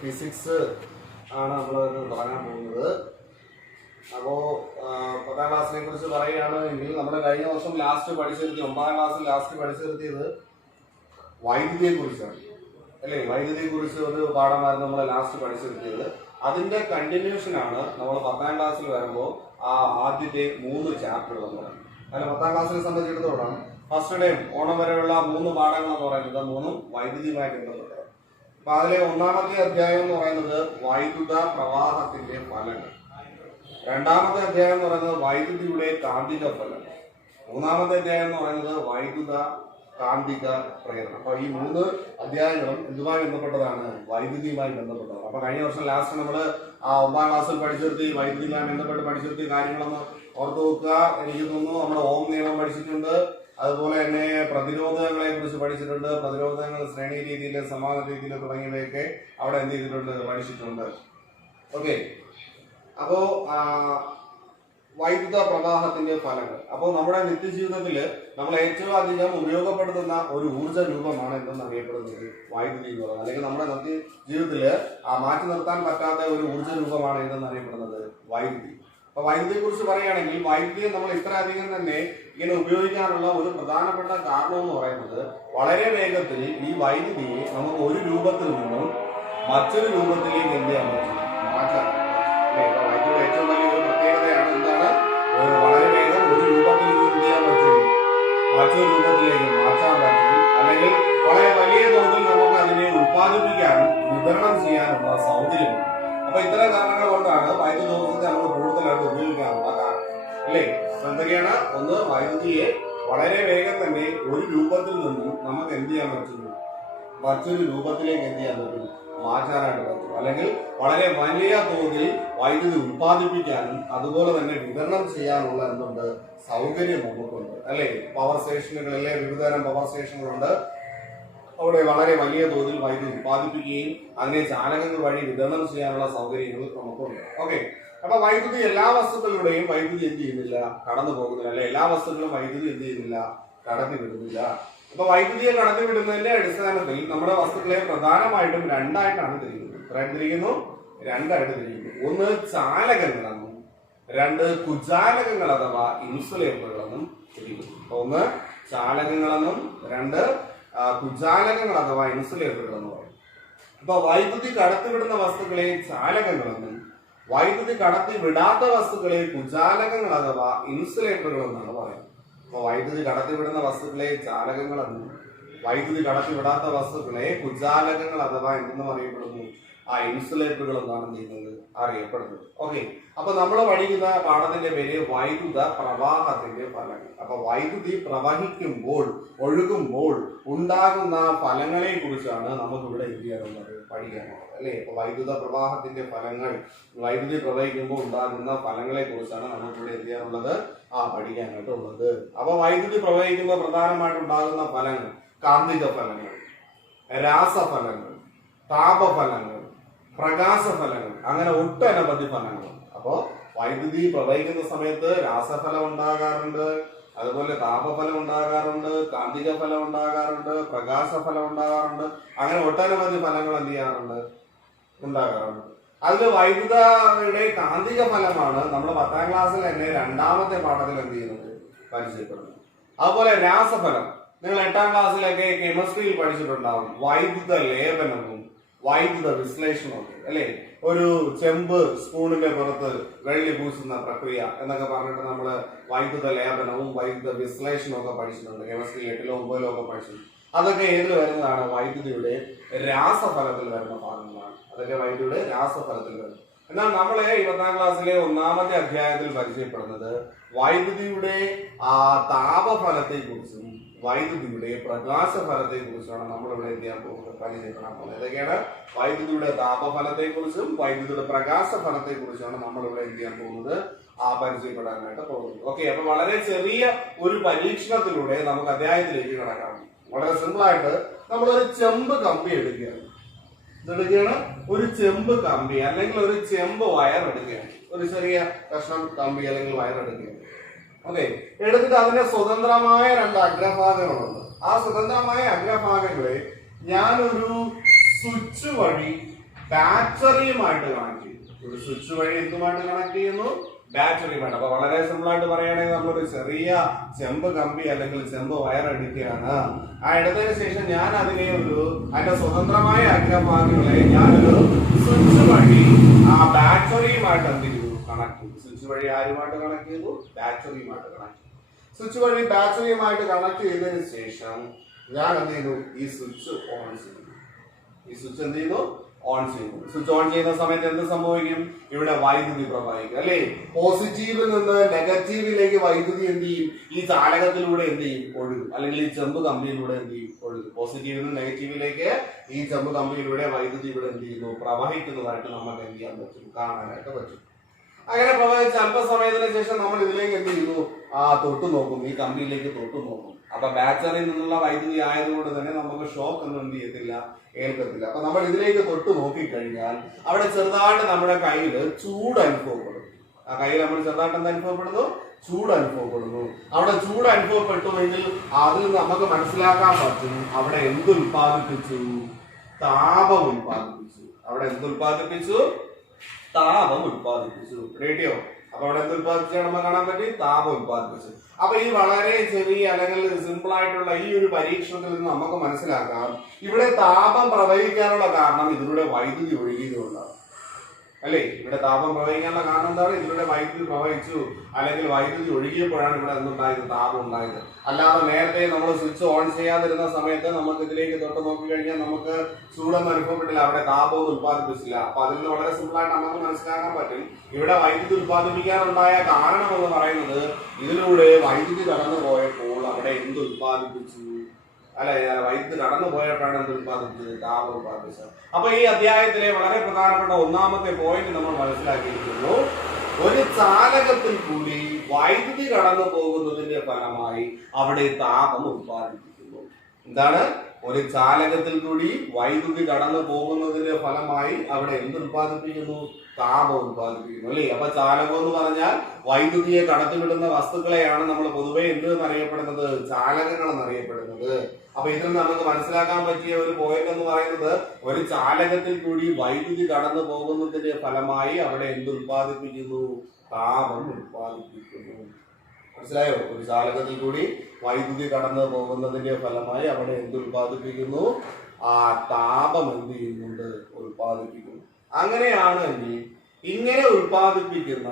Physics ആണ് നമ്മൾ തുടങ്ങാൻ പോകുന്നത്. അപ്പോൾ 10ാം ക്ലാസ്സിനെ കുറിച്ച് പറയുകയാണെങ്കിൽ നമ്മൾ കഴിഞ്ഞ വർഷം ലാസ്റ്റ് പഠിച്ചെടുത്തി 9ാം ക്ലാസ്സിൽ ലാസ്റ്റ് പഠിച്ചെടുത്തിയത് വൈദ്യുതിയെ കുറിച്ചാണ് അല്ലേ. വൈദ്യുതിയെ കുറിച്ച് ഒരു പാഠമായിരുന്നു നമ്മൾ ലാസ്റ്റ് പഠിച്ചെടുത്തിയത്. അതിന്റെ കണ്ടിന്യൂഷൻ ആണ് നമ്മൾ 10ാം ക്ലാസ്സിൽ വരുമ്പോൾ ആ ആദ്യത്തെ 3 ചാപ്റ്ററുകൾ എന്ന് പറയുന്നത്. അല്ല 10ാം ക്ലാസ്സിനെ സംബന്ധിച്ചിടത്തോളം ഫസ്റ്റ് ഡേ ഓണം വരെയുള്ള 3 പാഠങ്ങൾ എന്ന് പറയുന്നത് 3ഉം വൈദ്യുതിയുമായി ബന്ധപ്പെട്ടത്. അപ്പൊ അതിലെ 1ാമത്തെ അധ്യായം എന്ന് പറയുന്നത് വൈദ്യുത പ്രവാഹത്തിന്റെ ഫലങ്ങൾ, 2ാമത്തെ അധ്യായം എന്ന് പറയുന്നത് വൈദ്യുതിയുടെ കാന്തിക ഫലം, 3ാമത്തെ അധ്യായം എന്ന് പറയുന്നത് വൈദ്യുത കാന്തിക പ്രേരണ. അപ്പൊ ഈ 3 അധ്യായങ്ങളും എന്തുമായി ബന്ധപ്പെട്ടതാണ്? വൈദ്യുതിയുമായി ബന്ധപ്പെട്ടതാണ്. അപ്പൊ കഴിഞ്ഞ വർഷം ലാസ്റ്റ് നമ്മള് 9ാം ക്ലാസ്സിൽ പഠിച്ചെടുത്ത് വൈദ്യുതിയുമായി ബന്ധപ്പെട്ട് പഠിച്ചെടുത്ത കാര്യങ്ങളൊന്ന് ഓർത്തു നോക്കുക. എനിക്ക് തോന്നുന്നു നമ്മുടെ ഓം നിയമം പഠിച്ചിട്ടുണ്ട്, അതുപോലെ തന്നെ പ്രതിരോധങ്ങളെ കുറിച്ച് പഠിച്ചിട്ടുണ്ട്. പ്രതിരോധങ്ങൾ ശ്രേണി രീതിയിൽ, സമാന രീതിയിൽ തുടങ്ങിയവയൊക്കെ അവിടെ എന്ത് ചെയ്തിട്ടുണ്ട്? പഠിച്ചിട്ടുണ്ട്. ഓക്കെ, അപ്പോ വൈദ്യുത പ്രവാഹത്തിന്റെ ഫലങ്ങൾ. അപ്പോൾ നമ്മുടെ നിത്യജീവിതത്തിൽ നമ്മൾ ഏറ്റവും അധികം ഉപയോഗപ്പെടുത്തുന്ന ഒരു ഊർജ്ജ രൂപമാണ് എന്തെന്ന് അറിയപ്പെടുന്നത് വൈദ്യുതി എന്ന് പറയുന്നത്. അല്ലെങ്കിൽ നമ്മുടെ നിത്യ ജീവിതത്തിൽ മാറ്റി നിർത്താൻ പറ്റാത്ത ഒരു ഊർജ്ജ രൂപമാണ് എന്തെന്ന് അറിയപ്പെടുന്നത് വൈദ്യുതി. അപ്പൊ വൈദ്യുതിയെ കുറിച്ച് പറയുകയാണെങ്കിൽ വൈദ്യുതിയെ നമ്മൾ ഇത്രയധികം തന്നെ ഇങ്ങനെ ഉപയോഗിക്കാനുള്ള ഒരു പ്രധാനപ്പെട്ട കാരണം എന്ന് പറയുന്നത് വളരെ വേഗത്തിൽ ഈ വൈദ്യുതിയെ നമുക്ക് ഒരു രൂപത്തിൽ നിന്നും മറ്റൊരു രൂപത്തിലേക്ക് എന്ത് ചെയ്യാൻ പറ്റും? മാറ്റാൻ. വൈദ്യുതി ഏറ്റവും വലിയൊരു പ്രത്യേകതയാണ് എന്താണ്? വളരെ വേഗം ഒരു രൂപത്തിൽ നിന്ന് എന്ത് ചെയ്യാൻ പറ്റും? മറ്റൊരു രൂപത്തിലേക്ക് മാറ്റാൻ പറ്റും. അല്ലെങ്കിൽ വളരെ വലിയ തോതിൽ നമുക്ക് അതിനെ ഉത്പാദിപ്പിക്കാനും വിതരണം ചെയ്യാനുള്ള സൗകര്യമുണ്ട്. അപ്പൊ ഇത്തരം കാരണങ്ങൾ കൊണ്ടാണ് വൈദ്യുതി ഊർജ്ജത്തെ നമ്മൾ കൂടുതലായിട്ട് ഉപയോഗിക്കാനുള്ള കാരണം അല്ലേ. എന്തൊക്കെയാണ്? ഒന്ന്, വൈദ്യുതിയെ വളരെ വേഗം തന്നെ ഒരു രൂപത്തിൽ നിന്നും നമുക്ക് എന്ത് ചെയ്യാൻ പറ്റും? മറ്റൊരു രൂപത്തിലേക്ക് എന്ത് ചെയ്യാൻ പറ്റും? മാറ്റാനായിട്ട് പറ്റും. അല്ലെങ്കിൽ വളരെ വലിയ തോതിൽ വൈദ്യുതി ഉത്പാദിപ്പിക്കാനും അതുപോലെ തന്നെ വിതരണം ചെയ്യാനുള്ള എന്തുണ്ട്? സൗകര്യം നമുക്കുണ്ട് അല്ലെ. പവർ സ്റ്റേഷനുകളിലെ വിവിധതരം പവർ സ്റ്റേഷനുകളുണ്ട്. അവിടെ വളരെ വലിയ തോതിൽ വൈദ്യുതി ഉത്പാദിപ്പിക്കുകയും അതിനെ ചാലകങ്ങൾ വഴി വിതരണം ചെയ്യാനുള്ള സൗകര്യങ്ങൾ നമുക്കുണ്ട്. ഓക്കെ, അപ്പൊ വൈദ്യുതി എല്ലാ വസ്തുക്കളിലൂടെയും വൈദ്യുതി എന്ത് ചെയ്യുന്നില്ല? കടന്നു പോകുന്നില്ല. അല്ലെ, എല്ലാ വസ്തുക്കളും വൈദ്യുതി എന്ത് ചെയ്യുന്നില്ല? കടന്നു വിടുന്നില്ല. അപ്പൊ വൈദ്യുതിയെ കടന്നു വിടുന്നതിന്റെ അടിസ്ഥാനത്തിൽ നമ്മുടെ വസ്തുക്കളെ പ്രധാനമായിട്ടും 2ആയിട്ടാണ് തിരിക്കുന്നത്. എത്രയായിട്ട് തിരിക്കുന്നു? 2ആയിട്ട് തിരിക്കുന്നു. ഒന്ന് ചാലകങ്ങളെന്നും 2 കുചാലകങ്ങൾ അഥവാ ഇൻസുലേറ്ററുകളെന്നും തിരിക്കുന്നു. ഒന്ന് ചാലകങ്ങളെന്നും 2 കുചാലകങ്ങൾ അഥവാ ഇൻസുലേറ്ററുകൾ എന്ന് പറയും. അപ്പൊ വൈദ്യുതി കടത്തിവിടുന്ന വസ്തുക്കളെ ചാലകങ്ങളെന്നും വൈദ്യുതി കടത്തി വിടാത്ത വസ്തുക്കളെ കുചാലകങ്ങൾ അഥവാ ഇൻസുലേറ്ററുകൾ എന്നാണ് പറയുന്നത്. അപ്പൊ വൈദ്യുതി കടത്തിവിടുന്ന വസ്തുക്കളെ ചാലകങ്ങളെന്നും വൈദ്യുതി കടത്തിവിടാത്ത വസ്തുക്കളെ കുചാലകങ്ങൾ അഥവാ എന്തെന്നും അറിയപ്പെടുന്നു? ഇൻസുലേറ്ററുകൾ എന്നാണ് ചെയ്യുന്നത് അറിയപ്പെടുന്നത്. ഓക്കെ, അപ്പൊ നമ്മൾ പഠിക്കുന്ന പാഠത്തിന്റെ പേര് വൈദ്യുത പ്രവാഹത്തിന്റെ ഫലങ്ങൾ. അപ്പൊ വൈദ്യുതി പ്രവഹിക്കുമ്പോൾ, ഒഴുകുമ്പോൾ ഉണ്ടാകുന്ന ഫലങ്ങളെ കുറിച്ചാണ് നമുക്കിവിടെ എന്ത് ചെയ്യാനുള്ളത്? പഠിക്കാനുള്ളത് അല്ലെ. അപ്പൊ വൈദ്യുത പ്രവാഹത്തിന്റെ ഫലങ്ങൾ, വൈദ്യുതി പ്രവഹിക്കുമ്പോൾ ഉണ്ടാകുന്ന ഫലങ്ങളെ കുറിച്ചാണ് നമുക്കിവിടെ എന്ത് ചെയ്യാനുള്ളത്? പഠിക്കാനായിട്ടുള്ളത്. അപ്പൊ വൈദ്യുതി പ്രവഹിക്കുമ്പോൾ പ്രധാനമായിട്ട് ഉണ്ടാകുന്ന ഫലങ്ങൾ കാന്തിക ഫലങ്ങൾ, രാസഫലങ്ങൾ, താപഫലങ്ങൾ, പ്രകാശഫലങ്ങൾ, അങ്ങനെ ഒട്ടനവധി ഫലങ്ങളുണ്ട്. അപ്പോ വൈദ്യുതി പ്രവഹിക്കുന്ന സമയത്ത് രാസഫലം ഉണ്ടാകാറുണ്ട്, അതുപോലെ താപഫലം ഉണ്ടാകാറുണ്ട്, കാന്തിക ഫലം ഉണ്ടാകാറുണ്ട്, പ്രകാശഫലം ഉണ്ടാകാറുണ്ട്, അങ്ങനെ ഒട്ടനവധി ഫലങ്ങൾ എന്ത് ചെയ്യാറുണ്ട്? ഉണ്ടാകാറുണ്ട്. അതിൽ വൈദ്യുതയുടെ കാന്തിക ഫലമാണ് നമ്മൾ 10ാം ക്ലാസ്സിൽ തന്നെ 2ാമത്തെ പാഠത്തിൽ എന്ത് ചെയ്യുന്നത്? പരിചയപ്പെടുന്നത്. അതുപോലെ രാസഫലം നിങ്ങൾ 8ാം ക്ലാസ്സിലൊക്കെ കെമിസ്ട്രിയിൽ പഠിച്ചിട്ടുണ്ടാവും. വൈദ്യുത ലേപനവും വൈദ്യുത വിശ്ലേഷണവും അല്ലെ. ഒരു ചെമ്പ് സ്പൂണിന്റെ പുറത്ത് വെള്ളി പൂശുന്ന പ്രക്രിയ എന്നൊക്കെ പറഞ്ഞിട്ട് നമ്മള് വൈദ്യുത ലേപനവും വൈദ്യുത വിശ്ലേഷണവും ഒക്കെ പഠിച്ചിട്ടുണ്ട്. കെമിസ്ട്രി 8ലോ 9ലോ ഒക്കെ പഠിച്ചിട്ടുണ്ട്. അതൊക്കെ ഏതിൽ വരുന്നതാണ്? വൈദ്യുതിയുടെ രാസഫലത്തിൽ വരുന്ന ഭാഗങ്ങളാണ്. അതൊക്കെ വൈദ്യുതിയുടെ രാസഫലത്തിൽ വരുന്നത്. എന്നാൽ നമ്മളെ 20ാം ക്ലാസ്സിലെ 1ാമത്തെ അധ്യായത്തിൽ പരിചയപ്പെടുന്നത് വൈദ്യുതിയുടെ താപഫലത്തെ കുറിച്ചും വൈദ്യുതിയുടെ പ്രകാശഫലത്തെ കുറിച്ചാണ് നമ്മളിവിടെ എന്ത് ചെയ്യാൻ പോകുന്നത്? പരിചയപ്പെടാൻ പോകുന്നത്. ഏതൊക്കെയാണ്? വൈദ്യുതിയുടെ താപഫലത്തെ കുറിച്ചും വൈദ്യുതിയുടെ പ്രകാശഫലത്തെ കുറിച്ചാണ് നമ്മളിവിടെ എന്ത് ചെയ്യാൻ പോകുന്നത്? പരിചയപ്പെടാനായിട്ട് പോകുന്നത്. ഓക്കെ, അപ്പൊ വളരെ ചെറിയ ഒരു പരീക്ഷണത്തിലൂടെ നമുക്ക് അധ്യായത്തിലേക്ക് കടക്കാം. വളരെ സിമ്പിൾ ആയിട്ട് നമ്മളൊരു ചെമ്പ് കമ്പി എടുക്കുകയാണ്. ഇതെടുക്കുകയാണ് ഒരു ചെമ്പ് കമ്പി അല്ലെങ്കിൽ ഒരു ചെമ്പ് വയർ എടുക്കുകയാണ്. ഒരു ചെറിയ കഷ്ണം കമ്പി അല്ലെങ്കിൽ വയർ എടുക്കുകയാണ്. ഓക്കെ, എടുത്തിട്ട് അതിന്റെ സ്വതന്ത്രമായ 2 അഗ്രഭാഗങ്ങളുണ്ട്. ആ സ്വതന്ത്രമായ അഗ്രഭാഗങ്ങളെ ഞാനൊരു സ്വിച്ച് വഴി ബാറ്ററിയുമായിട്ട് കണക്ട് ചെയ്യുന്നു. ഒരു സ്വിച്ച് വഴി എന്തുമായിട്ട് കണക്ട് ചെയ്യുന്നു? ബാറ്ററിയുമായിട്ട്. അപ്പൊ വളരെ സിമ്പിൾ ആയിട്ട് പറയുകയാണെങ്കിൽ നമ്മളൊരു ചെറിയ ചെമ്പ് കമ്പി അല്ലെങ്കിൽ ചെമ്പ് വയർ എടുക്കുകയാണ്. ആ എടുത്തതിന് ശേഷം ഞാൻ അതിനെ അതിന്റെ സ്വതന്ത്രമായ അഗ്രഭാഗങ്ങളെ ഞാനൊരു സ്വിച്ച് വഴി ആ ബാറ്ററിയുമായിട്ട് എന്ത് ചെയ്തു? കണക്ട് ചെയ്തു. സ്വിച്ച് വഴി ആരുമായിട്ട് കണക്ട് ചെയ്തു? ബാറ്ററിയുമായിട്ട് കണക്ട് ചെയ്തു. സ്വിച്ച് വഴി ബാറ്ററിയുമായിട്ട് കണക്ട് ചെയ്തതിന് ശേഷം ഞാൻ എന്ത് ചെയ്തു? ഈ സ്വിച്ച് ഓൺ ചെയ്തു. ഈ സ്വിച്ച് എന്ത് ചെയ്തു? ഓൺ ചെയ്യുന്നു. സ്വിച്ച് ഓൺ ചെയ്യുന്ന സമയത്ത് എന്ത് സംഭവിക്കും? ഇവിടെ വൈദ്യുതി പ്രവഹിക്കും അല്ലെ. പോസിറ്റീവിൽ നിന്ന് നെഗറ്റീവിലേക്ക് വൈദ്യുതി എന്ത് ചെയ്യും? ഈ ചാലകത്തിലൂടെ എന്ത് ചെയ്യും? ഒഴുകും. അല്ലെങ്കിൽ ഈ ചെമ്പ് കമ്പിയിലൂടെ എന്ത് ചെയ്യും? ഒഴുകും. പോസിറ്റീവിൽ നിന്ന് നെഗറ്റീവിലേക്ക് ഈ ചെമ്പ് കമ്പിയിലൂടെ വൈദ്യുതി ഇവിടെ എന്ത് ചെയ്യുന്നു? പ്രവഹിക്കുന്നതായിട്ട് നമുക്ക് എന്ത് ചെയ്യാൻ പറ്റും? കാണാനായിട്ട് പറ്റും. അങ്ങനെ പ്രവഹിച്ച അല്പസമയത്തിന് ശേഷം നമ്മൾ ഇതിലേക്ക് എന്ത് ചെയ്യുന്നു? തൊട്ടു നോക്കും. ഈ കമ്പിയിലേക്ക് തൊട്ടു നോക്കും. അപ്പൊ ബാറ്ററിയിൽ നിന്നുള്ള വൈദ്യുതി ആയതുകൊണ്ട് തന്നെ നമുക്ക് ഷോക്ക് ഒന്നും എന്ത് ചെയ്യത്തില്ല? ഏൽക്കത്തില്ല. അപ്പൊ നമ്മൾ ഇതിലേക്ക് തൊട്ട് നോക്കിക്കഴിഞ്ഞാൽ അവിടെ ചെറുതായിട്ട് നമ്മുടെ കയ്യിൽ ചൂട് അനുഭവപ്പെടും. ആ കയ്യിൽ നമ്മൾ ചെറുതായിട്ട് എന്താ അനുഭവപ്പെടുന്നു? ചൂട് അനുഭവപ്പെടുന്നു. അവിടെ ചൂട് അനുഭവപ്പെട്ടുവെങ്കിൽ അതിൽ നമുക്ക് മനസ്സിലാക്കാൻ പറ്റും അവിടെ എന്തുൽപാദിപ്പിച്ചു? താപം ഉൽപാദിപ്പിച്ചു. അവിടെ എന്തുൽപാദിപ്പിച്ചു? താപം ഉൽപാദിപ്പിച്ചു. റേഡിയോ. അപ്പൊ അവിടെ എന്ത് ഉൽപ്പാദിപ്പിച്ചാൽ നമുക്ക് കാണാൻ പറ്റി? താപം ഉൽപ്പാദിപ്പിച്ചു. അപ്പൊ ഈ വളരെ ചെറിയ അല്ലെങ്കിൽ സിമ്പിൾ ആയിട്ടുള്ള ഈ ഒരു പരീക്ഷണത്തിൽ നിന്ന് നമുക്ക് മനസ്സിലാക്കാം ഇവിടെ താപം പ്രവഹിക്കാനുള്ള കാരണം ഇതിലൂടെ വൈദ്യുതി ഒഴുകിയതുകൊണ്ടാണ് അല്ലേ. ഇവിടെ താപം പ്രവഹിക്കാനുള്ള കാരണം എന്താണ്? ഇതിലൂടെ വൈദ്യുതി പ്രവഹിച്ചു അല്ലെങ്കിൽ വൈദ്യുതി ഒഴുകിയപ്പോഴാണ് ഇവിടെ എന്തുണ്ടായത്? താപം ഉണ്ടായത്. അല്ലാതെ നേരത്തെ നമ്മൾ സ്വിച്ച് ഓൺ ചെയ്യാതിരുന്ന സമയത്ത് നമുക്ക് ഇതിലേക്ക് തൊട്ട് നോക്കിക്കഴിഞ്ഞാൽ നമുക്ക് ചൂടൊന്നും അനുഭവപ്പെട്ടില്ല. അവിടെ താപമൊന്നും ഉത്പാദിപ്പിച്ചില്ല. അപ്പൊ അതിൽ നിന്ന് വളരെ സിമ്പിൾ ആയിട്ട് നമുക്ക് മനസ്സിലാക്കാൻ പറ്റും ഇവിടെ വൈദ്യുതി ഉത്പാദിപ്പിക്കാനുണ്ടായ കാരണം എന്ന് പറയുന്നത് ഇതിലൂടെ വൈദ്യുതി കടന്നു പോയപ്പോൾ അവിടെ എന്ത് ഉത്പാദിപ്പിച്ചു? അല്ലെ, വൈദ്യുതി കടന്നു പോയപ്പോഴാണ് എന്ത് ഉത്പാദിപ്പിച്ചത്? താപം ഉത്പാദിപ്പിച്ചത്. അപ്പൊ ഈ അധ്യായത്തിലെ വളരെ പ്രധാനപ്പെട്ട ഒന്നാമത്തെ പോയിന്റ് നമ്മൾ മനസ്സിലാക്കിയിരിക്കുന്നു. ഒരു ചാലകത്തിൽ കൂടി വൈദ്യുതി കടന്നു പോകുന്നതിന്റെ ഫലമായി അവിടെ താപം ഉത്പാദിപ്പിക്കുന്നു. എന്താണ്? ഒരു ചാലകത്തിൽ കൂടി വൈദ്യുതി കടന്നു പോകുന്നതിന്റെ ഫലമായി അവിടെ എന്ത് ഉത്പാദിപ്പിക്കുന്നു? താപം ഉത്പാദിപ്പിക്കുന്നു അല്ലേ. അപ്പൊ ചാലകം എന്ന് പറഞ്ഞാൽ വൈദ്യുതിയെ കടത്തിവിടുന്ന വസ്തുക്കളെയാണ് നമ്മൾ പൊതുവെ എന്നറിയപ്പെടുന്നത്? ചാലകങ്ങൾ എന്നറിയപ്പെടുന്നത്. അപ്പൊ ഇതിൽ നമുക്ക് മനസ്സിലാക്കാൻ പറ്റിയ ഒരു പോയിന്റ് എന്ന് പറയുന്നത് ഒരു ചാലകത്തിൽ കൂടി വൈദ്യുതി കടന്നു പോകുന്നതിന്റെ ഫലമായി അവിടെ എന്ത് ഉത്പാദിപ്പിക്കുന്നു? താപം ഉത്പാദിപ്പിക്കുന്നു. മനസ്സിലായോ? ഒരു ചാലകത്തിൽ കൂടി വൈദ്യുതി കടന്നു പോകുന്നതിന്റെ ഫലമായി അവിടെ എന്ത് ഉത്പാദിപ്പിക്കുന്നു? താപം എന്ത് ചെയ്യുന്നുണ്ട്? ഉത്പാദിപ്പിക്കുന്നു. അങ്ങനെയാണെങ്കിൽ ഇങ്ങനെ ഉത്പാദിപ്പിക്കുന്ന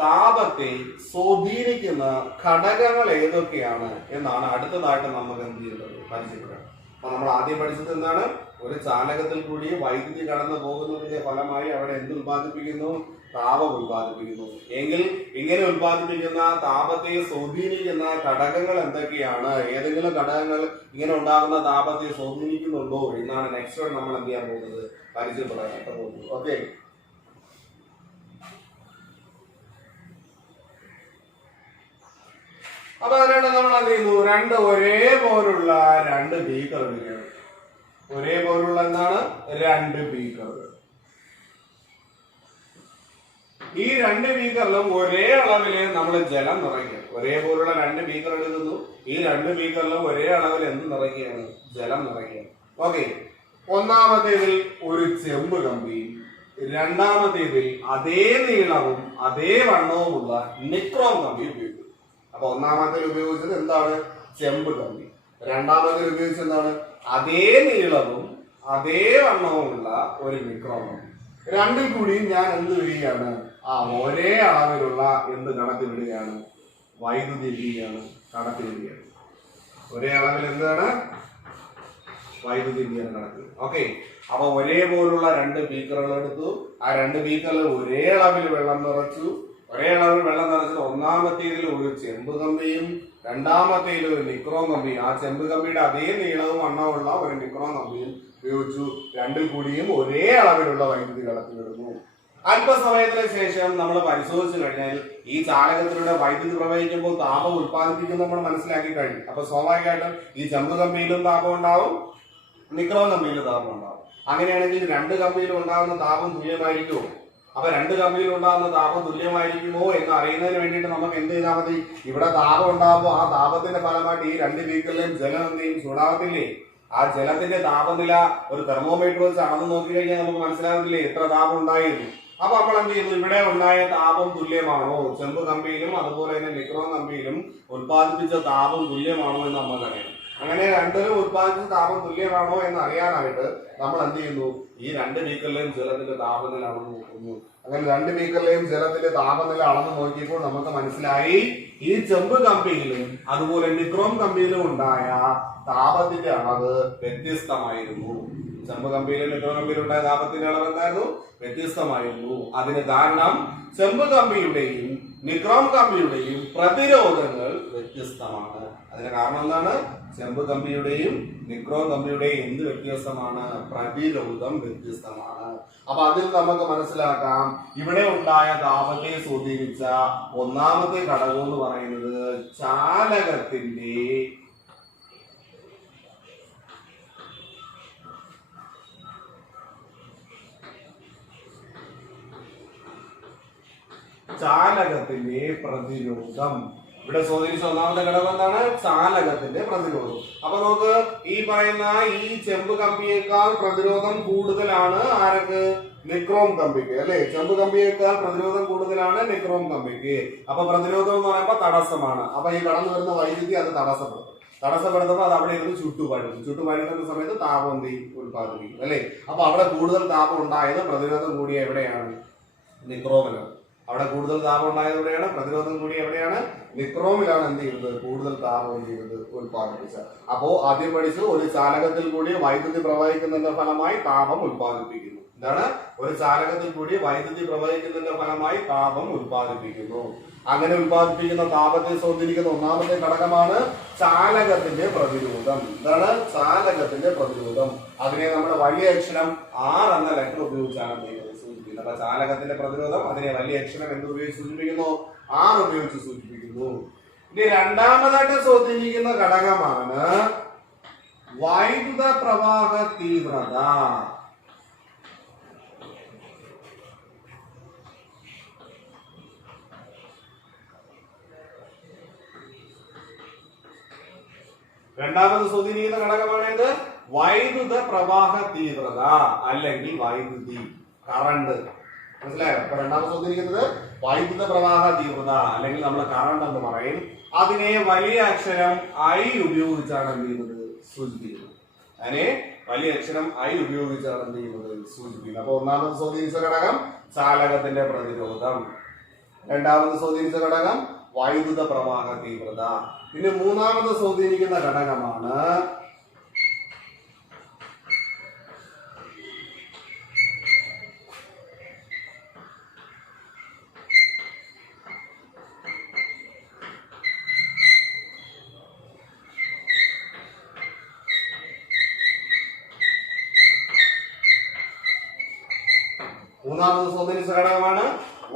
താപത്തെ സ്വാധീനിക്കുന്ന ഘടകങ്ങൾ ഏതൊക്കെയാണ് എന്നാണ് അടുത്തതായിട്ട് നമുക്ക് എന്ത് ചെയ്യുന്നത്? പരിചയപ്പെടാം. അപ്പൊ നമ്മൾ ആദ്യം പഠിച്ചത് എന്താണ്? ഒരു ചാലകത്തിൽ കൂടി വൈദ്യുതി കടന്നു പോകുന്നതിന്റെ ഫലമായി അവിടെ എന്ത് ഉത്പാദിപ്പിക്കുന്നു? താപം ഉത്പാദിപ്പിക്കുന്നു. എങ്കിൽ ഇങ്ങനെ ഉത്പാദിപ്പിക്കുന്ന താപത്തെ സ്വാധീനിക്കുന്ന ഘടകങ്ങൾ എന്തൊക്കെയാണ്? ഏതെങ്കിലും ഘടകങ്ങൾ ഇങ്ങനെ ഉണ്ടാകുന്ന താപത്തെ സ്വാധീനിക്കുന്നുണ്ടോ എന്നാണ് നെക്സ്റ്റ് നമ്മൾ എന്ത് ചെയ്യാൻ പോകുന്നത്? പരിചയപ്പെടാനായിട്ട് പോകുന്നത്. ഓക്കെ. അപ്പൊ അതിനായിട്ട് നമ്മൾ എന്ത് ചെയ്യുന്നു? ഒരേപോലുള്ള രണ്ട് ബീക്കർ എടുക്കുകയാണ്. ഒരേപോലുള്ള എന്താണ്? രണ്ട് ബീക്കറുകൾ. ഈ രണ്ട് ബീക്കറിലും ഒരേ അളവില് നമ്മൾ ജലം നിറയ്ക്കുകയാണ്. ഒരേപോലുള്ള രണ്ട് ബീക്കർ എടുക്കുന്നു. ഈ രണ്ട് ബീക്കറിലും ഒരേ അളവിൽ എന്ത് നിറയ്ക്കുകയാണ്? ജലം നിറയ്ക്കുകയാണ്. ഓക്കെ. ഒന്നാമത്തേതിൽ ഒരു ചെമ്പ് കമ്പിയും രണ്ടാമത്തേതിൽ അതേ നീളവും അതേ വണ്ണവുമുള്ള നിക്രോം കമ്പി ഉപയോഗിക്കുന്നു. അപ്പൊ ഒന്നാമത്തേൽ ഉപയോഗിച്ചത് എന്താണ്? ചെമ്പ് കമ്പി. രണ്ടാമത്തേൽ ഉപയോഗിച്ചത് എന്താണ്? അതേ നീളവും അതേ വണ്ണവുമുള്ള ഒരു നിക്രോം കമ്പി. രണ്ടിൽ കൂടിയും ഞാൻ എന്ത് വിടുകയാണ്? ഒരേ അളവിലുള്ള എന്ത് കണക്ക് വിടുകയാണ്? വൈദ്യുതി വിടുകയാണ്, കണക്ക് വിടുകയാണ്. ഒരേ അളവിൽ എന്താണ്? വൈദ്യുതി വിടുകയാണ് കണക്ക്. ഓക്കെ. അപ്പൊ ഒരേപോലുള്ള രണ്ട് ബീക്കറുകൾ എടുത്തു. ആ രണ്ട് ബീക്കറിൽ ഒരേ അളവിൽ വെള്ളം നിറച്ചു. ഒരേ അളവിൽ വെള്ളം നിറച്ചത് ഒന്നാമത്തേതിൽ ഒരു ചെമ്പ് കമ്പിയും രണ്ടാമത്തേതിൽ ഒരു നിക്രോം കമ്പിയും. ആ ചെമ്പ് കമ്പിയുടെ അതേ നീളവും വണ്ണമുള്ള ഒരു നിക്രോം കമ്പിയും ഉപയോഗിച്ചു. രണ്ടിൽ കൂടിയും ഒരേ അളവിലുള്ള വൈദ്യുതി കടത്തിവിടുന്നു. അല്പസമയത്തിന് ശേഷം നമ്മൾ പരിശോധിച്ചു കഴിഞ്ഞാൽ ഈ ചാലകത്തിലൂടെ വൈദ്യുതി പ്രവഹിക്കുമ്പോൾ താപം ഉത്പാദിപ്പിക്കും നമ്മൾ മനസ്സിലാക്കി കഴിഞ്ഞു. അപ്പൊ സ്വാഭാവികമായിട്ടും ഈ ചെമ്പ് കമ്പിയിലും താപം ഉണ്ടാവും, നിക്രോം കമ്പിയിലും താപം ഉണ്ടാവും. അങ്ങനെയാണെങ്കിൽ രണ്ട് കമ്പിയിലും ഉണ്ടാകുന്ന താപം തുല്യമായിരിക്കുമോ? അപ്പൊ രണ്ട് കമ്പിയിൽ ഉണ്ടാകുന്ന താപം തുല്യമായിരിക്കുമോ എന്ന് അറിയുന്നതിന് വേണ്ടിയിട്ട് നമുക്ക് എന്ത് ചെയ്താൽ മതി? ഇവിടെ താപം ഉണ്ടാകുമ്പോൾ ആ താപത്തിന്റെ ഫലമായിട്ട് ഈ രണ്ട് ബീക്കറിലെയും ജലം എന്ത് ചെയ്യും? ചൂടാവത്തില്ലേ? ആ ജലത്തിന്റെ താപനില ഒരു തെർമോമീറ്റർ വെച്ച് അളന്ന് നോക്കി കഴിഞ്ഞാൽ നമുക്ക് മനസ്സിലാകുന്നില്ലേ എത്ര താപം ഉണ്ടായിരുന്നു. അപ്പൊ നമ്മൾ എന്ത് ചെയ്യുന്നു, ഇവിടെ ഉണ്ടായ താപം തുല്യമാണോ, ചെമ്പ് കമ്പിയിലും അതുപോലെ തന്നെ നിക്രോം കമ്പിയിലും ഉത്പാദിപ്പിച്ച താപം തുല്യമാണോ എന്ന് നമുക്കറിയാം. അങ്ങനെ രണ്ടിലും ഉത്പാദിപ്പിച്ച താപം തുല്യമാണോ എന്ന് അറിയാനായിട്ട് നമ്മൾ എന്ത് ചെയ്യുന്നു, ഈ രണ്ട് ബീക്കറിലെയും ജലത്തിന്റെ താപനില അളന്ന് നോക്കുന്നു. അങ്ങനെ രണ്ട് ബീക്കറിലെയും ജലത്തിന്റെ താപനില അളന്ന് നോക്കിയപ്പോൾ നമുക്ക് മനസ്സിലായി ഈ ചെമ്പ് കമ്പിയിലും അതുപോലെ നിക്രോം കമ്പിയിലും ഉണ്ടായ താപത്തിന്റെ അളവ് വ്യത്യസ്തമായിരുന്നു. ചെമ്പ് കമ്പിയിലും നിക്രോം കമ്പിയിലും ഉണ്ടായ താപത്തിന്റെ അളവ് എന്തായിരുന്നു? വ്യത്യസ്തമായിരുന്നു. അതിന് കാരണം ചെമ്പ് കമ്പിയുടെയും നിക്രോം കമ്പിയുടെയും പ്രതിരോധങ്ങൾ വ്യത്യസ്തമാണ്. അതിന് കാരണം എന്താണ്? ചെമ്പ് കമ്പിയുടെയും നിക്രോം കമ്പിയുടെയും എന്ത് വ്യത്യസ്തമാണ്? പ്രതിരോധം വ്യത്യസ്തമാണ്. അപ്പൊ അതിൽ നമുക്ക് മനസ്സിലാക്കാം ഇവിടെ ഉണ്ടായ താപത്തെ സ്വാധീനിച്ച ഒന്നാമത്തെ ഘടകം എന്ന് പറയുന്നത് ചാലകത്തിന്റെ പ്രതിരോധം. ഇവിടെ സ്വാധീനിച്ച ഒന്നാമത്തെ ഘടകം എന്താണ്? ചാലകത്തിന്റെ പ്രതിരോധം. അപ്പൊ നമുക്ക് ഈ പറയുന്ന ഈ ചെമ്പ് കമ്പിയേക്കാൾ പ്രതിരോധം കൂടുതലാണ് ആർക്ക്? നിക്രോം കമ്പിക്ക്, അല്ലെ? ചെമ്പ് കമ്പിയേക്കാൾ പ്രതിരോധം കൂടുതലാണ് നിക്രോം കമ്പിക്ക്. അപ്പൊ പ്രതിരോധം എന്ന് പറയുമ്പോൾ തടസ്സമാണ്. അപ്പൊ ഈ കടന്നു വരുന്ന വൈദ്യുതി അത് തടസ്സപ്പെടുത്തുമ്പോൾ അത് അവിടെ ഇരുന്ന് ചുട്ടുപഴുക്കുന്ന സമയത്ത് താപം ഉത്പാദിപ്പിക്കും, അല്ലെ? അപ്പൊ അവിടെ കൂടുതൽ താപം ഉണ്ടായത് പ്രതിരോധം കൂടിയ എവിടെയാണ്? നിക്രോമിലാണ്. അവിടെ കൂടുതൽ താപം ഉണ്ടായത് എവിടെയാണ്? പ്രതിരോധം കൂടി എവിടെയാണ്? നിക്രോമിലാണ് എന്ത് ചെയ്യുന്നത്? കൂടുതൽ താപം എന്ത് ചെയ്യുന്നത്? ഉത്പാദിപ്പിച്ചത്. അപ്പോ ആദ്യം പഠിച്ചു, ഒരു ചാലകത്തിൽ കൂടി വൈദ്യുതി പ്രവഹിക്കുന്നതിന്റെ ഫലമായി താപം ഉത്പാദിപ്പിക്കുന്നു. എന്താണ്? ഒരു ചാലകത്തിൽ കൂടി വൈദ്യുതി പ്രവഹിക്കുന്നതിന്റെ ഫലമായി താപം ഉത്പാദിപ്പിക്കുന്നു. അങ്ങനെ ഉത്പാദിപ്പിക്കുന്ന താപത്തെ സ്വാധീനിക്കുന്ന ഒന്നാമത്തെ ഘടകമാണ് ചാലകത്തിന്റെ പ്രതിരോധം. എന്താണ്? ചാലകത്തിന്റെ പ്രതിരോധം. അതിനെ നമ്മുടെ വലിയ അക്ഷരം R എന്ന ലെറ്റർ ഉപയോഗിച്ചാണ് സൂചിപ്പിക്കുന്നത്. അപ്പൊ ചാലകത്തിന്റെ പ്രതിരോധം അതിനെ വലിയ അക്ഷരം എന്ത് ഉപയോഗിച്ച് സൂചിപ്പിക്കുന്നു? R ഉപയോഗിച്ച് സൂചിപ്പിക്കുന്നു. ഇനി രണ്ടാമതായിട്ട് സ്വാധീനിക്കുന്ന ഘടകമാണ് വൈദ്യുത പ്രവാഹ തീവ്രത. രണ്ടാമത് സ്വാധീനിക്കുന്ന ഘടകമാണ് ഇത് വൈദ്യുത പ്രവാഹ തീവ്രത അല്ലെങ്കിൽ വൈദ്യുതി, കറണ്ട്. മനസ്സിലായോ? അപ്പൊ രണ്ടാമത് സ്വാധീനിക്കുന്നത് വൈദ്യുത പ്രവാഹ തീവ്രത അല്ലെങ്കിൽ നമ്മൾ കറണ്ട് എന്ന് പറയും. അതിനെ വലിയ അക്ഷരം I ഉപയോഗിച്ചാണ് എന്ത് ചെയ്യുന്നത്? സൂചിപ്പിക്കുന്നത്. അതിനെ വലിയ അക്ഷരം I ഉപയോഗിച്ചാണ് എന്ത് ചെയ്യുന്നത്? സൂചിപ്പിക്കുന്നത്. അപ്പൊ ഒന്നാമത് സ്വാധീനിച്ച ഘടകം ചാലകത്തിന്റെ പ്രതിരോധം, രണ്ടാമത് സ്വാധീനിച്ച ഘടകം വൈദ്യുത പ്രവാഹ തീവ്രത. പിന്നെ മൂന്നാമത് സ്വാധീനിക്കുന്ന ഘടകമാണ്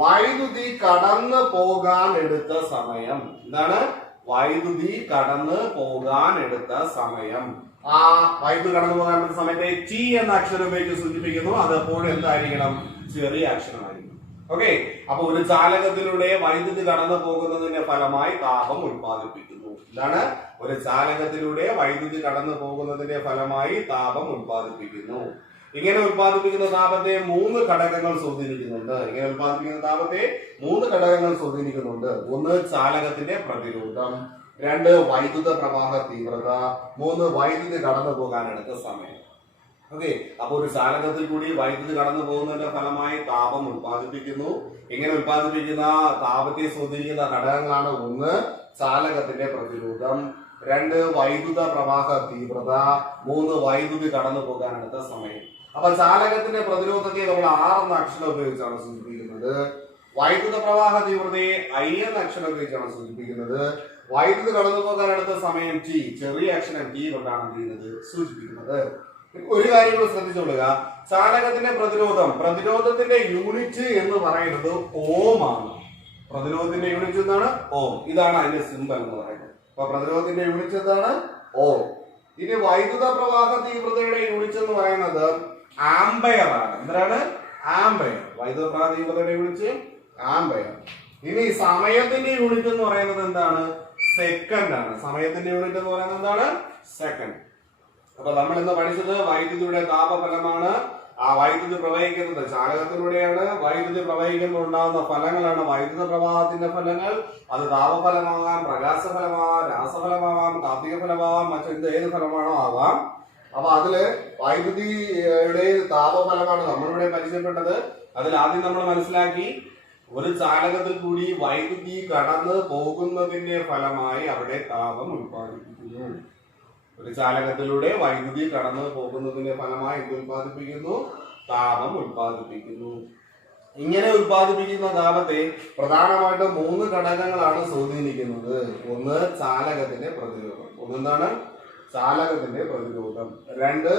വൈദ്യുതി കടന്നു പോകാൻ എടുത്ത സമയം. എന്താണ്? വൈദ്യുതി കടന്നു പോകാൻ എടുത്ത സമയം. ആ വൈദ്യുതി കടന്നു പോകാൻ എടുത്ത സമയത്തെ T എന്ന അക്ഷരം ഉപയോഗിച്ച് സൂചിപ്പിക്കുന്നു. അത് എപ്പോഴും എന്തായിരിക്കണം? ചെറിയ അക്ഷരമായിരിക്കും. ഓക്കെ. അപ്പൊ ഒരു ചാലകത്തിലൂടെ വൈദ്യുതി കടന്നു പോകുന്നതിന്റെ ഫലമായി താപം ഉത്പാദിപ്പിക്കുന്നു. ഇതാണ് ഒരു ചാലകത്തിലൂടെ വൈദ്യുതി കടന്നു പോകുന്നതിന്റെ ഫലമായി താപം ഉത്പാദിപ്പിക്കുന്നു. ഇങ്ങനെ ഉത്പാദിപ്പിക്കുന്ന താപത്തെ മൂന്ന് ഘടകങ്ങൾ സ്വാധീനിക്കുന്നുണ്ട്. ഒന്ന് ചാലകത്തിന്റെ പ്രതിരോധം, രണ്ട് വൈദ്യുത പ്രവാഹ തീവ്രത, മൂന്ന് വൈദ്യുതി കടന്നു പോകാൻ എടുത്ത സമയം. ഓക്കെ. അപ്പൊ ഒരു ചാലകത്തിൽ കൂടി വൈദ്യുതി കടന്നു പോകുന്നതിന്റെ ഫലമായി താപം ഉത്പാദിപ്പിക്കുന്നു. ഇങ്ങനെ ഉത്പാദിപ്പിക്കുന്ന താപത്തെ സ്വാധീനിക്കുന്ന ഘടകങ്ങളാണ് ഒന്ന് ചാലകത്തിന്റെ പ്രതിരോധം, രണ്ട് വൈദ്യുത പ്രവാഹ തീവ്രത, മൂന്ന് വൈദ്യുതി കടന്നു പോകാൻ എടുത്ത സമയം. അപ്പൊ ചാലകത്തിന്റെ പ്രതിരോധത്തെ നമ്മൾ R എന്ന അക്ഷരം ഉപയോഗിച്ചാണ് സൂചിപ്പിക്കുന്നത്. വൈദ്യുത പ്രവാഹ തീവ്രതയെ I എന്ന അക്ഷരം ഉപയോഗിച്ചാണ് സൂചിപ്പിക്കുന്നത്. വൈദ്യുതി കടന്നു പോകാൻ എടുത്ത സമയം T, ചെറിയ അക്ഷരം T കൊണ്ടാണ് സൂചിപ്പിക്കുന്നത്. ഒരു കാര്യം കൂടി ശ്രദ്ധിച്ചോളുക. ചാലകത്തിന്റെ പ്രതിരോധത്തിന്റെ യൂണിറ്റ് എന്ന് പറയുന്നത് ഓം ആണ്. പ്രതിരോധത്തിന്റെ യൂണിറ്റ് എന്താണ്? ഓം. ഇതാണ് അതിന്റെ സിംബൽ എന്ന് പറയുന്നത്. അപ്പൊ പ്രതിരോധത്തിന്റെ യൂണിറ്റ് എന്താണ്? ഓം. ഇനി വൈദ്യുത പ്രവാഹ തീവ്രതയുടെ യൂണിറ്റ് എന്ന് പറയുന്നത് ആംബയർ ആണ്. എന്താണ്? ആംബയർ. വൈദ്യുത പ്രവാഹ തീവ്രതയുടെ യൂണിറ്റ് ആംബയർ. ഇനി സമയത്തിന്റെ യൂണിറ്റ് എന്ന് പറയുന്നത് എന്താണ്? സെക്കൻഡ് ആണ്. സമയത്തിന്റെ യൂണിറ്റ് എന്ന് പറയുന്നത് എന്താണ്? സെക്കൻഡ്. അപ്പൊ നമ്മൾ ഇന്ന് പഠിച്ചത് വൈദ്യുതിയുടെ താപഫലമാണ്. ആ വൈദ്യുതി പ്രവഹിക്കുന്നത് ചാലകത്തിലൂടെയാണ്. വൈദ്യുതി പ്രവഹിക്കുമ്പോൾ ഉണ്ടാകുന്ന ഫലങ്ങളാണ് വൈദ്യുത പ്രവാഹത്തിന്റെ ഫലങ്ങൾ. അത് താപഫലമാകാം, പ്രകാശഫലമാകാം, രാസഫലമാകാം, കാന്തിക ഫലമാകാം, ഏത് ഫലമാണോ ആകാം. അപ്പൊ അതില് വൈദ്യുതിയുടെ താപഫലമാണ് നമ്മളിവിടെ പരിചയപ്പെട്ടത്. അതിൽ ആദ്യം നമ്മൾ മനസ്സിലാക്കി, ഒരു ചാലകത്തിൽ കൂടി വൈദ്യുതി കടന്ന് പോകുന്നതിന്റെ ഫലമായി അവിടെ താപം ഉത്പാദിപ്പിക്കുന്നു. ഒരു ചാലകത്തിലൂടെ വൈദ്യുതി കടന്നു പോകുന്നതിന്റെ ഫലമായി എന്ത് ഉത്പാദിപ്പിക്കുന്നു? താപം ഉത്പാദിപ്പിക്കുന്നു. ഇങ്ങനെ ഉത്പാദിപ്പിക്കുന്ന താപത്തെ പ്രധാനമായിട്ടും 3 ഘടകങ്ങളാണ് സ്വാധീനിക്കുന്നത്. ഒന്ന് ചാലകത്തിന്റെ പ്രതിരോധം. ഒന്നെന്താണ്? ചാലകത്തിന്റെ പ്രതിരോധം. 2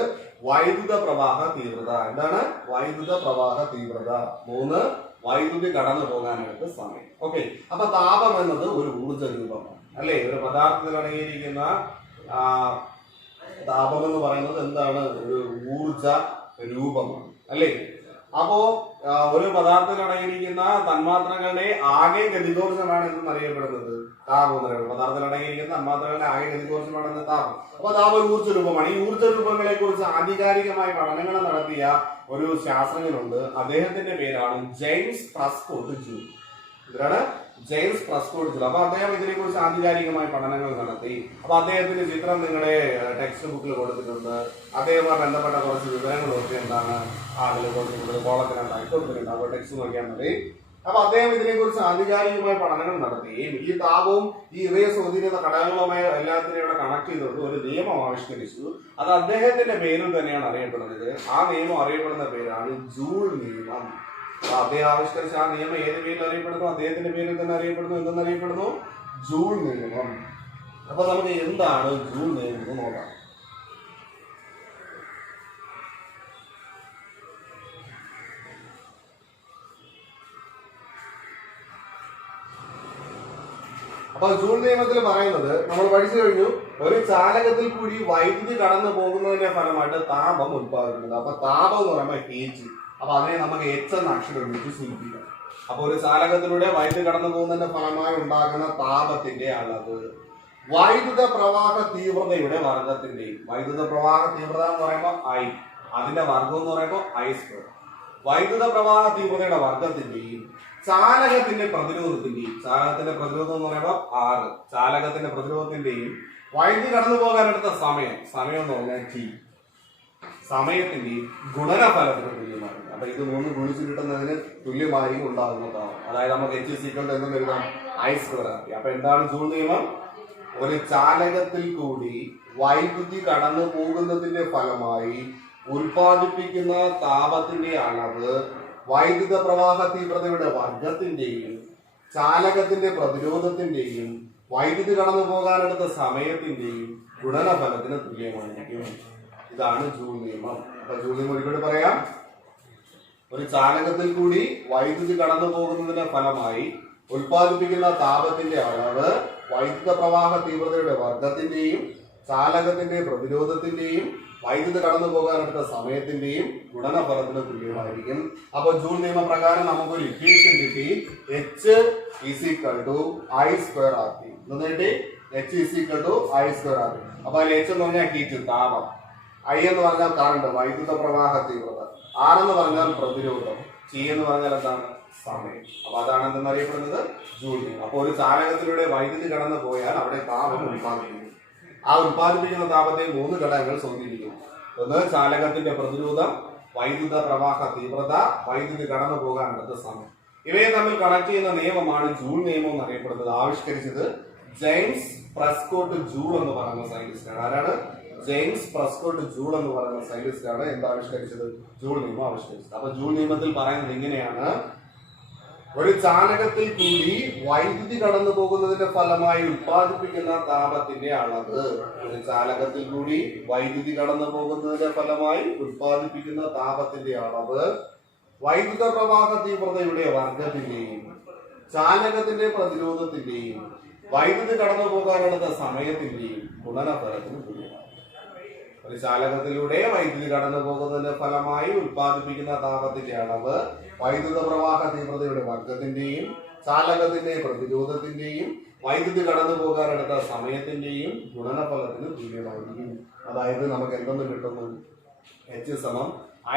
വൈദ്യുത പ്രവാഹ തീവ്രത. എന്താണ് വൈദ്യുത പ്രവാഹ തീവ്രത? 3 വൈദ്യുതി കടന്നു പോകാനായിട്ട് സമയം. ഓക്കെ, അപ്പൊ താപം എന്നത് ഒരു ഊർജ രൂപമാണ് അല്ലെ? ഒരു പദാർത്ഥത്തിൽ അടങ്ങിയിരിക്കുന്ന താപം എന്ന് പറയുന്നത് എന്താണ്? ഒരു ഊർജ രൂപമാണ് അല്ലെ? അപ്പോ ഒരു പദാർത്ഥത്തിൽ അടങ്ങിയിരിക്കുന്ന തന്മാത്രകളുടെ ആകെ ഗതികോർജ്ജമാണ് എന്നറിയപ്പെടുന്നത് താപം എന്ന് പറയുന്നത്. പദാർത്ഥത്തിൽ അടങ്ങിയിരിക്കുന്ന തന്മാത്രകളുടെ ആകെ ഗതികോർജ്ജമാണ് എന്ന താപം. അപ്പൊ താപം ഊർജ്ജ രൂപമാണ്. ഈ ഊർജ്ജ രൂപങ്ങളെ കുറിച്ച് ആധികാരികമായി പഠനങ്ങൾ നടത്തിയ ഒരു ശാസ്ത്രജ്ഞനുണ്ട്. അദ്ദേഹത്തിന്റെ പേരാണ് ജെയിംസ് പ്രസ്കോട്ട് ജൂൾ. ഇതാണ് ജെയിംസ് പ്രസ്കോട്ട് ജൂൾ. അപ്പൊ അദ്ദേഹം ഇതിനെ കുറിച്ച് ആധികാരികമായി പഠനങ്ങൾ നടത്തി. അപ്പൊ അദ്ദേഹത്തിന്റെ ചിത്രം നിങ്ങളുടെ ടെക്സ്റ്റ് ബുക്കിൽ കൊടുത്തിട്ടുണ്ട്. അദ്ദേഹവുമായി ബന്ധപ്പെട്ട കുറച്ച് വിവരങ്ങളൊക്കെ എന്താണ് അതിൽ കൊടുത്തിട്ടുണ്ട്. കോളത്തിനകത്തായി കൊടുത്തിട്ടുണ്ട്. അപ്പോൾ ടെക്സ്റ്റ് നോക്കിയാൽ മതി. അപ്പൊ അദ്ദേഹം ഇതിനെ കുറിച്ച് ആധികാരികമായ പഠനങ്ങൾ നടത്തുകയും ഈ താപവും ഈ ഇവയെ സ്വാധീനിക്കുന്ന ഘടകങ്ങളുമായി എല്ലാത്തിനെയും ഇവിടെ കണക്ട് ചെയ്തുകൊണ്ട് ഒരു നിയമം ആവിഷ്കരിച്ചു. അത് അദ്ദേഹത്തിന്റെ പേരിൽ തന്നെയാണ് അറിയപ്പെടുന്നത്. ആ നിയമം അറിയപ്പെടുന്ന പേരാണ് ജൂൾ നിയമം. അദ്ദേഹം ആവിഷ്കരിച്ച ആ നിയമം ഏത് പേരിൽ അറിയപ്പെടുന്നു? അദ്ദേഹത്തിന്റെ പേരിൽ തന്നെ അറിയപ്പെടുന്നു. എന്തെന്നറിയപ്പെടുന്നു? ജൂൾ നിയമം. അപ്പൊ നമുക്ക് എന്താണ് ജൂൾ നിയമം എന്ന് നോക്കാം. അപ്പൊ ജൂൾ നിയമത്തിൽ പറയുന്നത് നമ്മൾ പഠിച്ചു കഴിഞ്ഞു, ഒരു ചാലകത്തിൽ കൂടി വൈദ്യുതി കടന്നു പോകുന്നതിന്റെ ഫലമായിട്ട് താപം ഉത്പാദിപ്പിക്കുന്നത്. അപ്പൊ താപം എന്ന് പറയുമ്പോൾ ഹീറ്റ്. അപ്പൊ അതിനെ നമുക്ക് എച്ച് എന്ന അക്ഷരം ഉപയോഗിച്ച് സൂചിപ്പിക്കാം. അപ്പൊ ഒരു ചാലകത്തിലൂടെ വൈദ്യുതി കടന്നു പോകുന്നതിന്റെ ഫലമായി ഉണ്ടാകുന്ന താപത്തിന്റെ അളവ് വൈദ്യുത പ്രവാഹ തീവ്രതയുടെ വർഗത്തിന്റെയും, വൈദ്യുത പ്രവാഹ തീവ്രത എന്ന് പറയുമ്പോൾ I, അതിന്റെ വർഗം എന്ന് പറയുമ്പോൾ I². വൈദ്യുത പ്രവാഹ തീവ്രതയുടെ വർഗത്തിന്റെയും ചാലകത്തിന്റെ പ്രതിരോധത്തിന്റെയും, ചാലകത്തിന്റെ പ്രതിരോധം എന്ന് പറയുമ്പോൾ R, ചാലകത്തിന്റെ പ്രതിരോധത്തിന്റെയും വൈദ്യുതി കടന്നു പോകാനെടുത്ത സമയം എന്ന് പറഞ്ഞാൽ T, സമയത്തിന്റെയും ഗുണനഫലത്തിന് തുല്യമാണ്. അപ്പൊ ഇത് 3 ഗുണിച്ച് കിട്ടുന്നതിന് തുല്യമായിരിക്കും ഉണ്ടാകുന്നതാണ്. അതായത് നമുക്ക് H= എന്ന് എഴുതാം I². അപ്പൊ എന്താണ് ജൂൾ നിയമം? ഒരു ചാലകത്തിൽ കൂടി വൈദ്യുതി കടന്നു പോകുന്നതിന്റെ ഫലമായി ഉൽപാദിപ്പിക്കുന്ന താപത്തിന്റെ അളവ് വൈദ്യുത പ്രവാഹ തീവ്രതയുടെ വർഗത്തിന്റെയും ചാലകത്തിന്റെ പ്രതിരോധത്തിന്റെയും വൈദ്യുതി കടന്നു പോകാനെടുത്ത സമയത്തിന്റെയും ഗുണനഫലത്തിന് തുല്യമായിരിക്കും. ഇതാണ് ജൂൾ നിയമം. അപ്പൊ ജൂൾ നിയമം ഒരുപാട് പറയാം. ഒരു ചാലകത്തിൽ കൂടി വൈദ്യുതി കടന്നു പോകുന്നതിന്റെ ഫലമായി ഉൽപാദിപ്പിക്കുന്ന താപത്തിന്റെ അളവ് വൈദ്യുത പ്രവാഹ തീവ്രതയുടെ വർഗത്തിന്റെയും ചാലകത്തിന്റെ പ്രതിരോധത്തിന്റെയും വൈദ്യുതി കടന്നു പോകാനെടുത്ത സമയത്തിന്റെയും ഗുണനഫലത്തിന് തുല്യമായിരിക്കും. അപ്പൊ ജൂൾ നിയമപ്രകാരം നമുക്കൊരു ഇക്വേഷൻ കിട്ടി. H=I²RT. എന്നിട്ട് H=I²RT. അപ്പൊ അതിൽ H എന്ന് പറഞ്ഞാൽ ഹീറ്റ്, താപം. I എന്ന് പറഞ്ഞാൽ കറണ്ട്, വൈദ്യുത പ്രവാഹ തീവ്രത. R എന്ന് പറഞ്ഞാൽ പ്രതിരോധം. T എന്ന് പറഞ്ഞാൽ എന്താണ്? സമയം. അപ്പൊ അതാണ് എന്തെന്നറിയപ്പെടുന്നത്? ജൂൾ നിയമം. അപ്പൊ ഒരു ചാലകത്തിലൂടെ വൈദ്യുതി കടന്നു പോയാൽ അവിടെ താപം ഉത്പാദിപ്പിക്കുന്നു. ആ ഉത്പാദിപ്പിക്കുന്ന താപത്തെ 3 ഘടകങ്ങൾ സ്വാധീനിക്കുന്നു. ഒന്ന് ചാലകത്തിന്റെ പ്രതിരോധം, വൈദ്യുത പ്രവാഹ തീവ്രത, വൈദ്യുതി കടന്നു പോകാനെടുത്ത സമയം. ഇവയെ തമ്മിൽ കണക്ട് ചെയ്യുന്ന നിയമമാണ് ജൂൾ നിയമം എന്നറിയപ്പെടുന്നത്. ആവിഷ്കരിച്ചത് ജെയിംസ് പ്രസ്കോട്ട് ജൂൾ എന്ന് പറയുന്ന സയന്റിസ്റ്റാണ്. ആരാണ്? ജെയിംസ് പ്രസ്കോട്ട് ജൂൾ എന്ന് പറയുന്ന സയന്റിസ്റ്റാണ് എന്ത് ആവിഷ്കരിച്ചത്? ജൂൾ നിയമം ആവിഷ്കരിച്ചത്. അപ്പൊ ജൂൾ നിയമത്തിൽ പറയുന്നത് ഇങ്ങനെയാണ്: ഒരു ചാലകത്തിൽ കൂടി വൈദ്യുതി കടന്നു പോകുന്നതിന്റെ ഫലമായി ഉത്പാദിപ്പിക്കുന്ന താപത്തിന്റെ അളവ്, ഒരു ചാലകത്തിൽ കൂടി വൈദ്യുതി കടന്നു പോകുന്നതിന്റെ ഫലമായി ഉത്പാദിപ്പിക്കുന്ന താപത്തിന്റെ അളവ് വൈദ്യുത പ്രവാഹ തീവ്രതയുടെ വർഗത്തിന്റെയും ചാലകത്തിന്റെ പ്രതിരോധത്തിന്റെയും വൈദ്യുതി കടന്നു പോകാനെടുത്ത സമയത്തിന്റെയും ഗുണനഫലത്തിന് തുല്യമാണ്. ഒരു ചാലകത്തിലൂടെ വൈദ്യുതി കടന്നു പോകുന്നതിന്റെ ഫലമായി ഉൽപ്പാദിപ്പിക്കുന്ന താപത്തിന്റെ അളവ് വൈദ്യുത പ്രവാഹ തീവ്രതയുടെ വർഗത്തിന്റെയും ചാലകത്തിന്റെയും പ്രതിരോധത്തിന്റെയും വൈദ്യുതി കടന്നു പോകാനെടുത്ത സമയത്തിന്റെയും ഗുണനഫലത്തിന് തുല്യമായിരിക്കും. അതായത് നമുക്ക് എന്തെന്ന് കിട്ടുന്നു? H സമം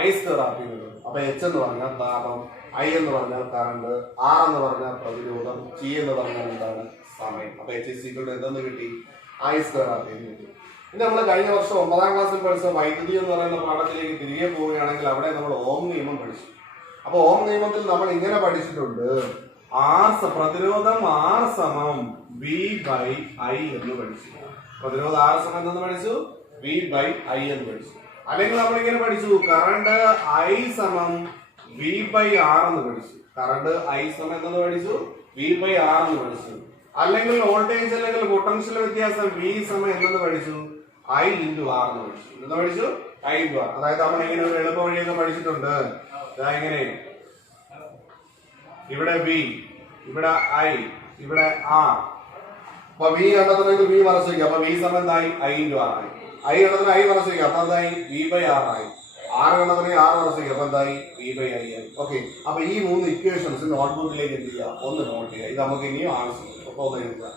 I സ്ക്വയർ RT കിട്ടുന്നു. അപ്പൊ H എന്ന് പറഞ്ഞാൽ താപം, I എന്ന് പറഞ്ഞാൽ കറണ്ട്, R എന്ന് പറഞ്ഞാൽ പ്രതിരോധം, T എന്ന് പറഞ്ഞാൽ എന്താണ്? സമയം. അപ്പൊ H എന്തെന്ന് കിട്ടി? I സ്ക്വയർ RT എന്ന് കിട്ടി. ഇനി നമ്മൾ കഴിഞ്ഞ വർഷം 9ാം ക്ലാസ്സിൽ പഠിച്ച വൈദ്യുതി എന്ന് പറയുന്ന പാഠത്തിലേക്ക് തിരികെ പോവുകയാണെങ്കിൽ അവിടെ നമ്മൾ ഓം നിയമം പഠിച്ചു. അപ്പൊ ഓം നിയമത്തിൽ നമ്മൾ ഇങ്ങനെ പഠിച്ചിട്ടുണ്ട്, പ്രതിരോധം R സമം V ബൈ I എന്ന് പഠിച്ചു. പ്രതിരോധം R സമം എന്തെന്ന് പഠിച്ചു? V ബൈ I എന്ന് പഠിച്ചു. അല്ലെങ്കിൽ നമ്മൾ ഇങ്ങനെ പഠിച്ചു, കറണ്ട് I സമം V ബൈ R എന്ന് പഠിച്ചു. കറണ്ട് I സമം എന്തെന്ന് പഠിച്ചു? V ബൈ R എന്ന് പഠിച്ചു. അല്ലെങ്കിൽ വോൾട്ടേജ് അല്ലെങ്കിൽ പൊട്ടൻഷ്യൽ വ്യത്യാസം V സമം എന്തെന്ന് പഠിച്ചു? I ഇൻറ്റു R എന്ന് പഠിച്ചു. എന്തെന്ന് പഠിച്ചു? I into R. അതായത് നമ്മൾ ഇങ്ങനെ ഒരു എളുപ്പ വഴിയൊക്കെ പഠിച്ചിട്ടുണ്ട്. ഇങ്ങനെ ഇവിടെ V, ഇവിടെ I, ഇവിടെ R. അപ്പൊ V കണ്ടെത്തണമെങ്കിൽ V മറച്ചു വയ്ക്കുക. അപ്പൊ V സമം എന്തായി? I ഇൻറ്റു R ആയി. I കണ്ടെത്തണ I മറച്ചു വയ്ക്കുക. അപ്പൊ എന്തായി? V ബൈ R ആയി. R കണ്ടെത്തണ R മറച്ചു വയ്ക്കുക. അപ്പൊ എന്തായി? V ബൈ I ആയി. ഓക്കെ. അപ്പൊ ഈ 3 ഇക്വേഷൻസ് നോട്ട്ബുക്കിലേക്ക് എന്ത് ചെയ്യുക? ഒന്ന് നോട്ട് ചെയ്യുക. ഇത് നമുക്ക് ഇനിയും ആവശ്യമില്ല. അപ്പൊ ഒന്ന് എഴുതുക.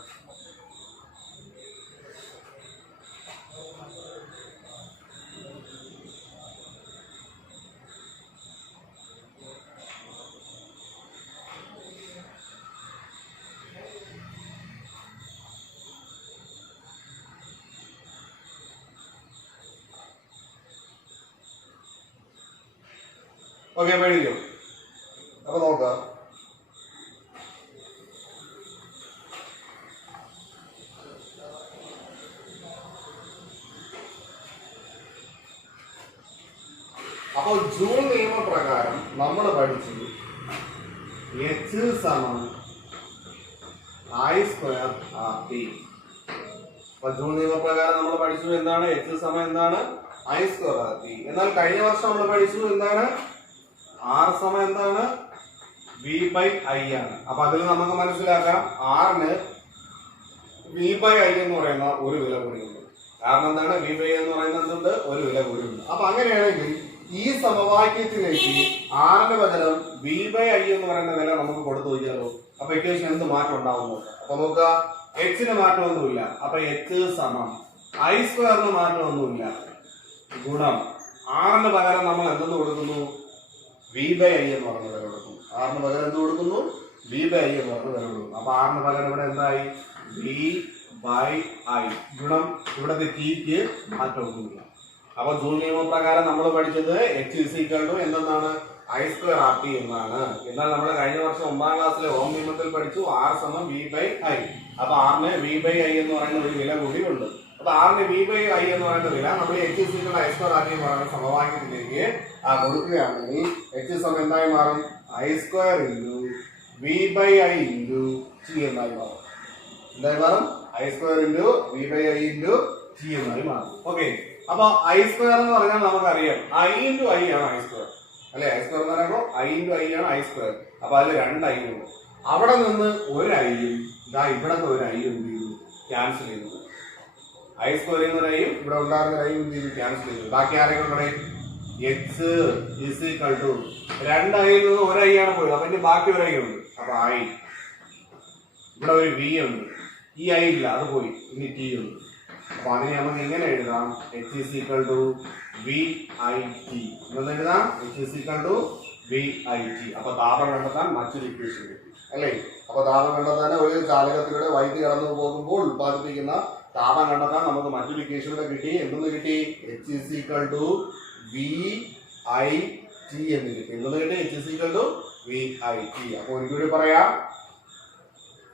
ഓക്കെ, മേടിക്കും. അപ്പൊ നോക്കാം. അപ്പോൾ ജൂൾ നിയമപ്രകാരം നമ്മൾ പഠിച്ചു H സമം I സ്ക്വയർ RT. അപ്പൊ ജൂൾ നിയമപ്രകാരം നമ്മൾ പഠിച്ചു എന്താണ്? H സമം എന്താണ്? I square RT. എന്നാൽ കഴിഞ്ഞ വർഷം നമ്മൾ പഠിച്ചു എന്താണ്? R സമം എന്താണ്? V ബൈ I ആണ്. അപ്പൊ അതിൽ നമുക്ക് മനസ്സിലാക്കാം R ന് V ബൈ I എന്ന് പറയുന്ന ഒരു വില കൂടിയുണ്ട്. കാരണം എന്താണ്? V ബൈ എന്ന് പറയുന്നത് എന്തുണ്ട്? ഒരു വില കൂടിയുണ്ട്. അപ്പൊ അങ്ങനെയാണെങ്കിൽ ഈ സമവാക്യത്തിലേക്ക് R ന് പകരം V ബൈ I എന്ന് പറയുന്ന വില നമുക്ക് കൊടുത്തു നോക്കിയാലോ? അപ്പൊ ഇക്വേഷൻ എന്ത് മാറ്റം ഉണ്ടാവുന്നു? അപ്പൊ നോക്കുക, H ന് മാറ്റമൊന്നുമില്ല. അപ്പൊ H സമം I സ്ക്വയറിന് മാറ്റമൊന്നുമില്ല. ഗുണം R ന് പകരം നമ്മൾ എന്തെന്ന് കൊടുക്കുന്നു? V ബൈ I എന്ന് പറഞ്ഞ വില കൊടുക്കും. R ന് പകരം എന്ത് കൊടുക്കുന്നു? V ബൈ I എന്ന് പറഞ്ഞ വില കൊടുക്കും. അപ്പൊ R ന് പകരം ഇവിടെ എന്തായി? V ബൈ I ഗുണം ഇവിടത്തെ Tക്ക് മാറ്റമൊന്നുമില്ല. അപ്പൊ ജൂൾ നിയമപ്രകാരം നമ്മൾ പഠിച്ചത് H എന്തെന്നാണ്? I സ്ക്വയർ RT എന്നാണ്. എന്നാൽ നമ്മൾ കഴിഞ്ഞ വർഷം 9ാം ക്ലാസ്സിലെ ഓം നിയമത്തിൽ പഠിച്ചു R സമം V ബൈ I. അപ്പൊ R ന് V ബൈ I എന്ന് പറയുന്ന ഒരു വില കൂടി ഉണ്ട്. അപ്പൊ R ന് V ബൈ I എന്ന് പറയുന്ന വില നമ്മൾ H I സ്ക്വയർ RT എന്ന് പറയുന്ന സമവാക്യത്തിലേക്ക് കൊടുക്കുകയാണെങ്കിൽ H സമം എന്തായി മാറും? I square into V by I into T എന്നായി മാറും. എന്തായി മാറും? I square into V by I into T എന്നായി മാറും. ഓക്കെ. അപ്പൊ I സ്ക്വയർ എന്ന് പറഞ്ഞാൽ നമുക്കറിയാം I ഇൻറ്റു I ആണ് I സ്ക്വയർ അല്ലെ? I സ്ക്വയർ എന്ന് പറയുമ്പോൾ I ഇൻറ്റു I ആണ് I സ്ക്വയർ. അപ്പൊ അതിൽ 2 I ഉണ്ട്. അവിടെ നിന്ന് ഒരു ഐയും ഇതാ ഇവിടത്തെ ഒരു ഐ എന്ത് ചെയ്തു? ക്യാൻസൽ ചെയ്തു. I സ്ക്വയർ ചെയ്യുന്ന ഐയും ഇവിടെ ഉണ്ടാകുന്ന ഐയും എന്ത് ചെയ്തു? ക്യാൻസൽ ചെയ്തു. ബാക്കി ആരെങ്കിലും ഉണ്ടേ? H is equal to 2 ഐയിൽ നിന്ന് ഒരു ഐ ആണ് പോയത്. അപ്പൊ ഇനി ബാക്കി ഒരു ഐ ഉണ്ട്. അപ്പൊ I ഇവിടെ ഒരു V ഉണ്ട്. ഈ ഐ ഇല്ല, അത് പോയി. ഇനി T ഉണ്ട്. അപ്പൊ അതിനെ നമുക്ക് ഇങ്ങനെ എഴുതാം? H is equal to VIT. എന്ന് എഴുതാം? H is equal to VIT. അപ്പൊ താപം കണ്ടെത്താൻ മറ്റൊരു ഇക്വേഷൻ കിട്ടി അല്ലേ? അപ്പൊ താപം കണ്ടെത്താൻ ഒരു ചാലകത്തിലൂടെ വൈദ്യുതി കടന്നു പോകുമ്പോൾ ഉത്പാദിപ്പിക്കുന്ന താപം കണ്ടെത്താൻ നമുക്ക് മറ്റൊരു ഇക്വേഷൻ കൂടെ കിട്ടി. എന്തെന്ന് കിട്ടി? H is equal to VIT എന്ന് കിട്ടി. എന്തെന്ന് കിട്ടി? H is equal to VIT. അപ്പൊ ഒരിക്കലും പറയാം,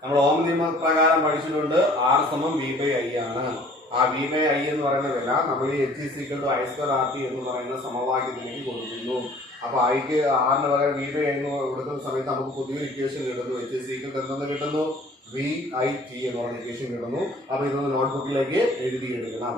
നമ്മൾ ഓം നിയമപ്രകാരം പഠിച്ചിട്ടുണ്ട് R സമം V ബൈ I ആണ്. ആ V ബൈ I എന്ന് പറയുന്ന വില നമ്മൾ ഈ H is equal to I square RT എന്ന് പറയുന്ന സമവാക്യത്തിലേക്ക് കൊടുക്കുന്നു. അപ്പൊ Iക്ക് R ന് പകരം V ബൈ I എന്ന് കൊടുക്കുന്ന സമയത്ത് നമുക്ക് പുതിയൊരു ഇക്വേഷൻ കിട്ടുന്നു. H is equal to എന്തെന്ന് കിട്ടുന്നു? VIT എന്ന് പറയുന്ന ഇക്വേഷൻ കിട്ടുന്നു. അപ്പൊ ഇതൊന്ന് നോട്ട്ബുക്കിലേക്ക് എഴുതി എടുക്കണം.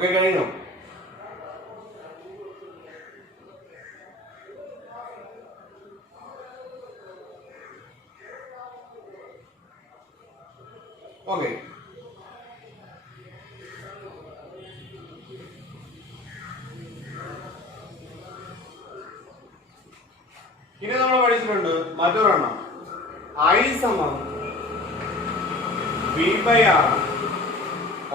ഓക്കെ, കഴിഞ്ഞു. ഓക്കെ, ഇനി നമ്മൾ പഠിച്ചിട്ടുണ്ട് മറ്റൊരെണ്ണം I സമം V/R.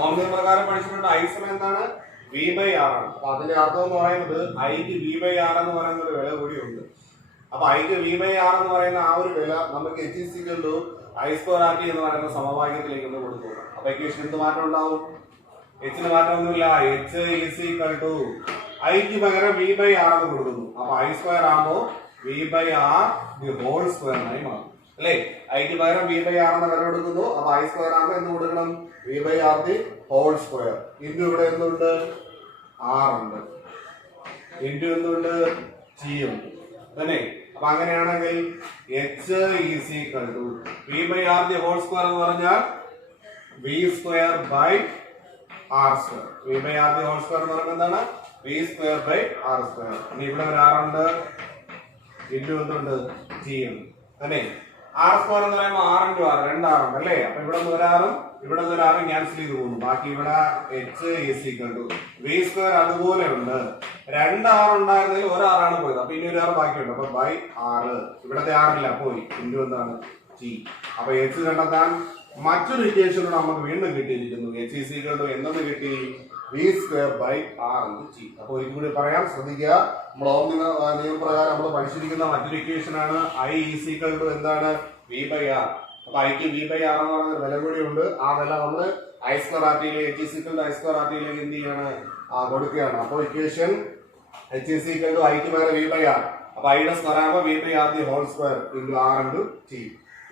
ഓംനിയം പ്രകാരം പഠിച്ചിട്ടുണ്ട് I സമം എന്താണ്? V/R ആണ്. അപ്പൊ അതിന്റെ അർത്ഥം എന്ന് പറയുന്നത് Iക്ക് V/R എന്ന് പറയുന്ന ഒരു വില കൂടിയുണ്ട്. അപ്പൊ Iക്ക് V/R എന്ന് പറയുന്ന ആ ഒരു വില നമുക്ക് H is equal to I²RT എന്ന് പറയുന്ന സമവാക്യത്തിലേക്ക് ഒന്ന് കൊടുക്കുക. അപ്പൊ ഇക്വേഷൻ എന്ത് മാറ്റം ഉണ്ടാവും? Hന് മാറ്റമൊന്നുമില്ല. H is equal to Iക്ക് പകരം V/R എന്ന് കൊടുക്കുന്നു. അപ്പൊ I² ആകുമ്പോ V/R the whole square ആയി മാറും അല്ലേ? Iക്ക് പകരം V/R എന്ന വില കൊടുക്കുന്നു. അപ്പൊ I² ആകുമ്പോ എന്ത് കൊടുക്കണം? V/R the whole square. Into ഇവിടെ എന്തുണ്ട്? R ഉണ്ട്. ഇൻറ്റു എന്തുണ്ട്? G ഉണ്ട്. തന്നെ. അപ്പൊ അങ്ങനെയാണെങ്കിൽ H is equal to V/R the whole square എന്ന് പറഞ്ഞാൽ V² by R². V/R the whole square എന്ന് പറയുന്നത് എന്താണ്? V² by R². ഇനി ഇവിടെ ഒരു R ഉണ്ട്. ഇൻറ്റു എന്തുണ്ട്? G ഉണ്ട്. തന്നെ. R² എന്ന് പറയുമ്പോൾ R × R 2 R ഉണ്ട് അല്ലേ? അപ്പൊ ഇവിടെ നിന്ന് ഒരാറും ഇവിടെ നിന്ന് ഒരാറും ക്യാൻസൽ ചെയ്ത് പോകുന്നു. ബാക്കി ഇവിടെ H is equal to V² അതുപോലെ ഉണ്ട്. 2 R ഉണ്ടായിരുന്നെങ്കിൽ ഒരു R ആണ് പോയത്. അപ്പൊ ഇനി ഒരു R ബാക്കിയുണ്ട്. അപ്പൊ ബൈ R. ഇവിടത്തെ R ഇല്ല, പോയി. ഇൻറ്റു എന്താണ്? G. അപ്പൊ H കണ്ടെത്താൻ മറ്റൊരു ഇക്വേഷൻ നമുക്ക് വീണ്ടും കിട്ടിയിരിക്കുന്നു. H is equal to എന്തെന്ന് കിട്ടി? V² by R into G. അപ്പൊ ഇത് കൂടി പറയാം, ശ്രദ്ധിക്കുക. നമ്മൾ നിയമപ്രകാരം നമ്മൾ പഠിച്ചിരിക്കുന്ന മറ്റൊരു ഇക്വേഷൻ ആണ് I is equal to എന്താണ്? V/R. അപ്പൊ Iക്ക് V/R എന്ന് പറയുന്ന വില കൂടി ഉണ്ട്. ആ വില നമ്മൾ I²RT H is equal to I²RT എന്ത് ചെയ്യാണ്? കൊടുക്കുകയാണ്. അപ്പോൾ equation H is equal to Iക്ക് പകരം V/R. അപ്പൊ I യുടെ സ്ക്വയർ ആകുമ്പോൾ V/R the whole square into R into T.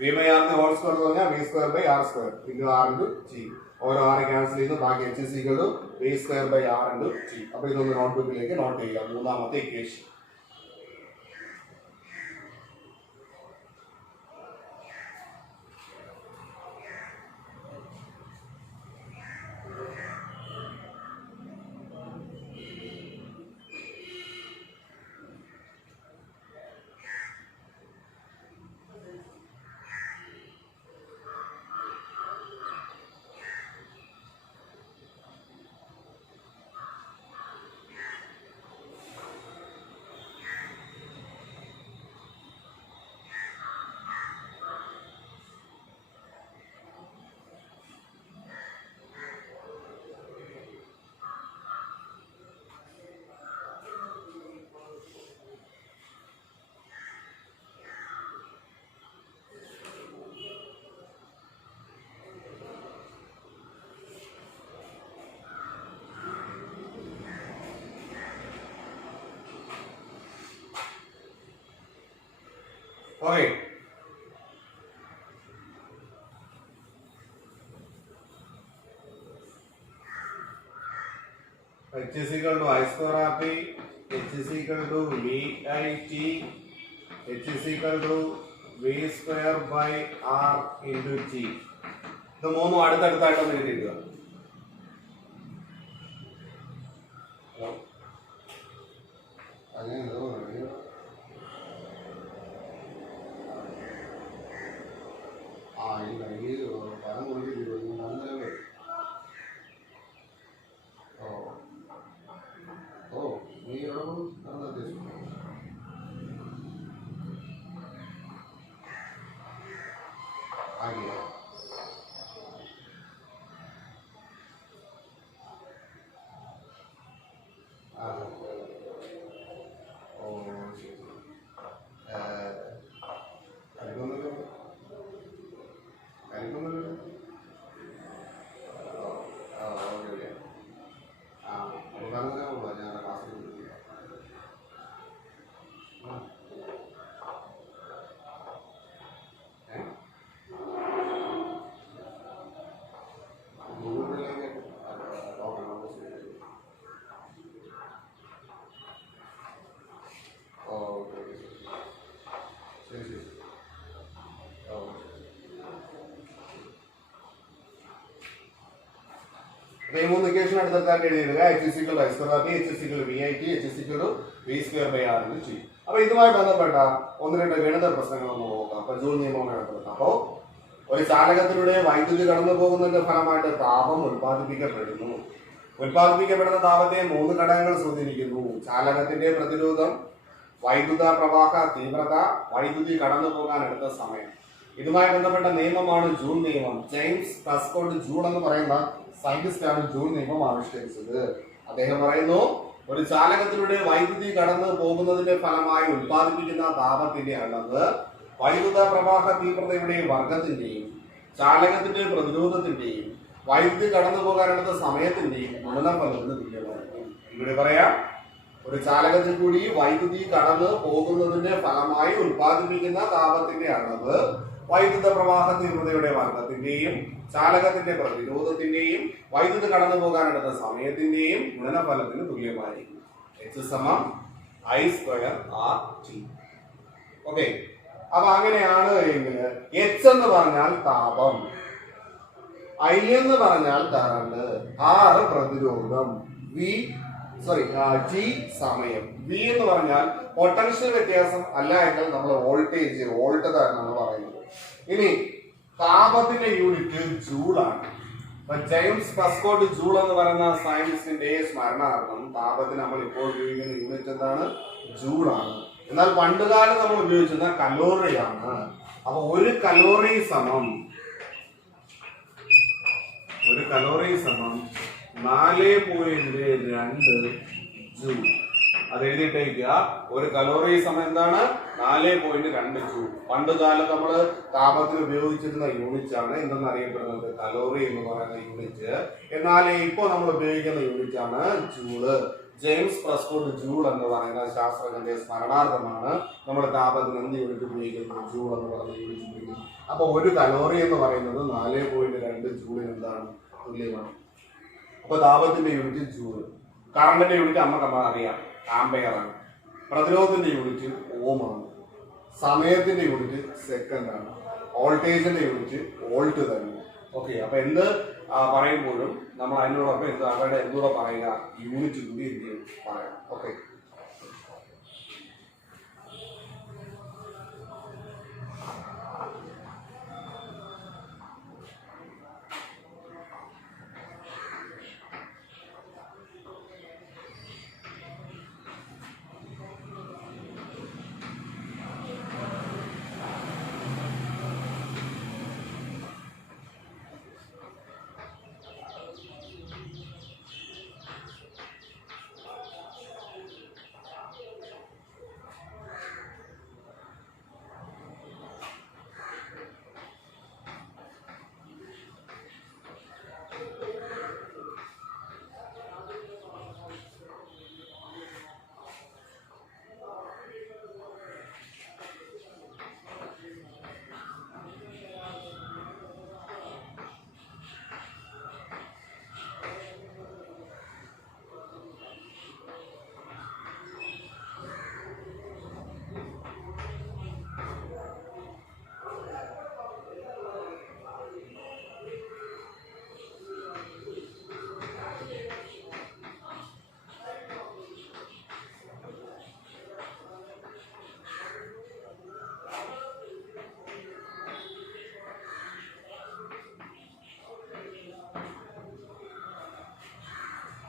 V/R the whole square എന്ന് പറഞ്ഞാൽ V² by R² into R into T. ഓരോ R ക്യാൻസൽ ചെയ്ത് ബാക്കി H is equal to V² by R into T. അപ്പൊ ഇതൊന്ന് നോട്ട്ബുക്കിലേക്ക് not ചെയ്യുക. മൂന്നാമത്തെ equation. Okay. H is equal to I²RT, H is equal to VIT, H is equal to V² by R into G. ഇത് മൂന്നും അടുത്തടുത്തായിട്ടൊന്ന് എഴുതിയിടുക. ഈ മൂന്ന് equation എടുത്താൽ എഴുതിയിടുക. h is equal to I square h is equal to VIT h is equal to V square by R എന്ന് ചെയ്യും. അപ്പൊ ഇതുമായി ബന്ധപ്പെട്ട ഒന്ന് രണ്ട് ഗണിത പ്രശ്നങ്ങൾ ഒന്ന് നോക്കാം. അപ്പൊ ജൂൾ നിയമം നടത്തുന്നത്. അപ്പോ ഒരു ചാലകത്തിലൂടെ വൈദ്യുതി കടന്നു പോകുന്നതിന്റെ ഫലമായിട്ട് താപം ഉത്പാദിപ്പിക്കപ്പെടുന്നു. ഉത്പാദിപ്പിക്കപ്പെടുന്ന താപത്തെ മൂന്ന് ഘടകങ്ങൾ സ്വാധീനിക്കുന്നു. ചാലകത്തിന്റെ പ്രതിരോധം, വൈദ്യുത പ്രവാഹ തീവ്രത, വൈദ്യുതി കടന്നു പോകാൻ എടുത്ത സമയം. ഇതുമായി ബന്ധപ്പെട്ട നിയമമാണ് ജൂൾ നിയമം. ജെയിംസ് പ്രസ്കോട്ട് ജൂൾ എന്ന് പറയുന്ന സയന്റിസ്റ്റ് ആണ് ജൂൾ നിയമം ആവിഷ്കരിച്ചത്. അദ്ദേഹം പറയുന്നു, ഒരു ചാലകത്തിലൂടെ വൈദ്യുതി കടന്നു പോകുന്നതിന്റെ ഫലമായി ഉത്പാദിപ്പിക്കുന്ന താപത്തിന്റെ അളവ് വൈദ്യുത പ്രവാഹ തീവ്രതയുടെ വർഗത്തിന്റെയും ചാലകത്തിന്റെ പ്രതിരോധത്തിന്റെയും വൈദ്യുതി കടന്നു പോകാനെടുത്ത സമയത്തിന്റെയും ഗുണനഫലത്തിന് തുല്യമായിരിക്കും. ഇവിടെ പറയാം, ഒരു ചാലകത്തിൽ കൂടി വൈദ്യുതി കടന്നു പോകുന്നതിന്റെ ഫലമായി ഉത്പാദിപ്പിക്കുന്ന താപത്തിന്റെ അളവ് വൈദ്യുത പ്രവാഹ തീവ്രതയുടെ വർഗത്തിന്റെയും ചാലകത്തിന്റെ പ്രതിരോധത്തിന്റെയും വൈദ്യുതി കടന്നു പോകാനെടുത്ത സമയത്തിന്റെയും ഗുണനഫലത്തിന് തുല്യമായിരിക്കും. H = I square RT. Okay, അപ്പൊ അങ്ങനെയാണ് എങ്കിൽ H എന്ന് പറഞ്ഞാൽ താപം, I എന്ന് പറഞ്ഞാൽ കറണ്ട്, R പ്രതിരോധം, T സമയം, V എന്ന് പറഞ്ഞാൽ പൊട്ടൻഷ്യൽ വ്യത്യാസം, അല്ല എങ്കിൽ നമ്മൾ വോൾട്ടേജ് വോൾട്ട് എന്നാണ് പറയുന്നത്. ഇനി താപത്തിന്റെ യൂണിറ്റ് ജൂളാണ്. ജെയിംസ് പ്രസ്കോട്ട് ജൂൾ എന്ന് പറയുന്ന സയന്റിസ്റ്റിന്റെ സ്മരണാർത്ഥം താപത്തിന് നമ്മൾ ഇപ്പോൾ ഉപയോഗിക്കുന്ന യൂണിറ്റ് എന്താണ്? ജൂളാണ്. എന്നാൽ പണ്ടുകാലം നമ്മൾ ഉപയോഗിച്ചിരുന്ന കലോറിയാണ്. അപ്പൊ ഒരു കലോറി സമം 4.2 ജൂൾ. അത് എഴുതിയിട്ടേക്കുക. ഒരു കലോറി സമയം എന്താണ്? 4.2 ജൂൾ. പണ്ട് കാലം നമ്മൾ താപത്തിന് ഉപയോഗിച്ചിരുന്ന യൂണിറ്റ് ആണ് എന്തെന്ന് അറിയപ്പെടുന്നത് കലോറി എന്ന് പറയുന്ന യൂണിറ്റ്. എന്നാൽ ഇപ്പോൾ നമ്മൾ ഉപയോഗിക്കുന്ന യൂണിറ്റ് ആണ് ജൂള്. ജെയിംസ് പ്രസ്കോട്ട് ജൂൾ എന്ന് പറയുന്ന ശാസ്ത്രജ്ഞന്റെ സ്മരണാർത്ഥമാണ് നമ്മൾ താപത്തിന് എന്ത് യൂണിറ്റ് ഉപയോഗിക്കുന്നത്? ജൂൾ എന്ന് പറയുന്ന യൂണിറ്റ് ഉപയോഗിക്കുന്നത്. അപ്പൊ ഒരു കലോറി എന്ന് പറയുന്നത് 4.2 ജൂളിന് എന്താണ്? തുല്യമാണ്. അപ്പൊ താപത്തിന്റെ യൂണിറ്റ് ജൂൾ. കറണ്ടിന്റെ യൂണിറ്റ് അമ്മ അറിയാം, ആംപെയർ ആണ്. പ്രതിരോധത്തിന്റെ യൂണിറ്റ് ഓം ആണ്. സമയത്തിന്റെ യൂണിറ്റ് സെക്കൻഡ് ആണ്. വോൾട്ടേജിന്റെ യൂണിറ്റ് വോൾട്ട് തന്നെ. ഓക്കെ, അപ്പൊ എന്ത് പറയുമ്പോഴും നമ്മൾ അതിനോടൊപ്പം അവരുടെ എന്തുകൂടെ പറയുക? യൂണിറ്റ് കൂടി എന്ത് ചെയ്യും പറയാം. ഓക്കെ,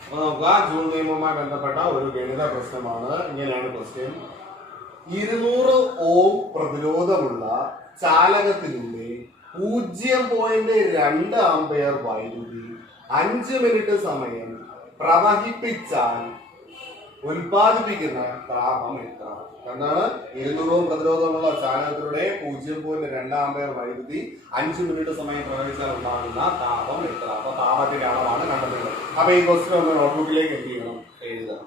അപ്പൊ നമുക്ക് ജൂൾ നിയമവുമായി ബന്ധപ്പെട്ട ഒരു ഗണിത പ്രശ്നമാണ്. ഇങ്ങനെയാണ് ക്വസ്റ്റ്യൻ. 200 ഓം പ്രതിരോധമുള്ള ചാലകത്തിലൂടെ 0.2 ആംപിയർ വൈദ്യുതി 5 മിനിറ്റ് സമയം പ്രവഹിപ്പിച്ചാൽ ഉൽപാദിപ്പിക്കുന്ന താപം എത്ര? എന്താണ്? 200 ഓം പ്രതിരോധമുള്ള ചാലകത്തിലൂടെ 0.2 ആംപിയർ വൈദ്യുതി 5 മിനിറ്റ് സമയം പ്രവഹിച്ചാൽ ഉണ്ടാകുന്ന താപം എത്ര? അപ്പൊ താപത്തിന്റെ അളവാണ് കണ്ടെത്തുന്നത്. അപ്പൊ ഈ ക്വസ്റ്റ്യൻ ഒന്ന് നോട്ട്ബുക്കിലേക്ക് എന്ത് ചെയ്യണം? എഴുതുക.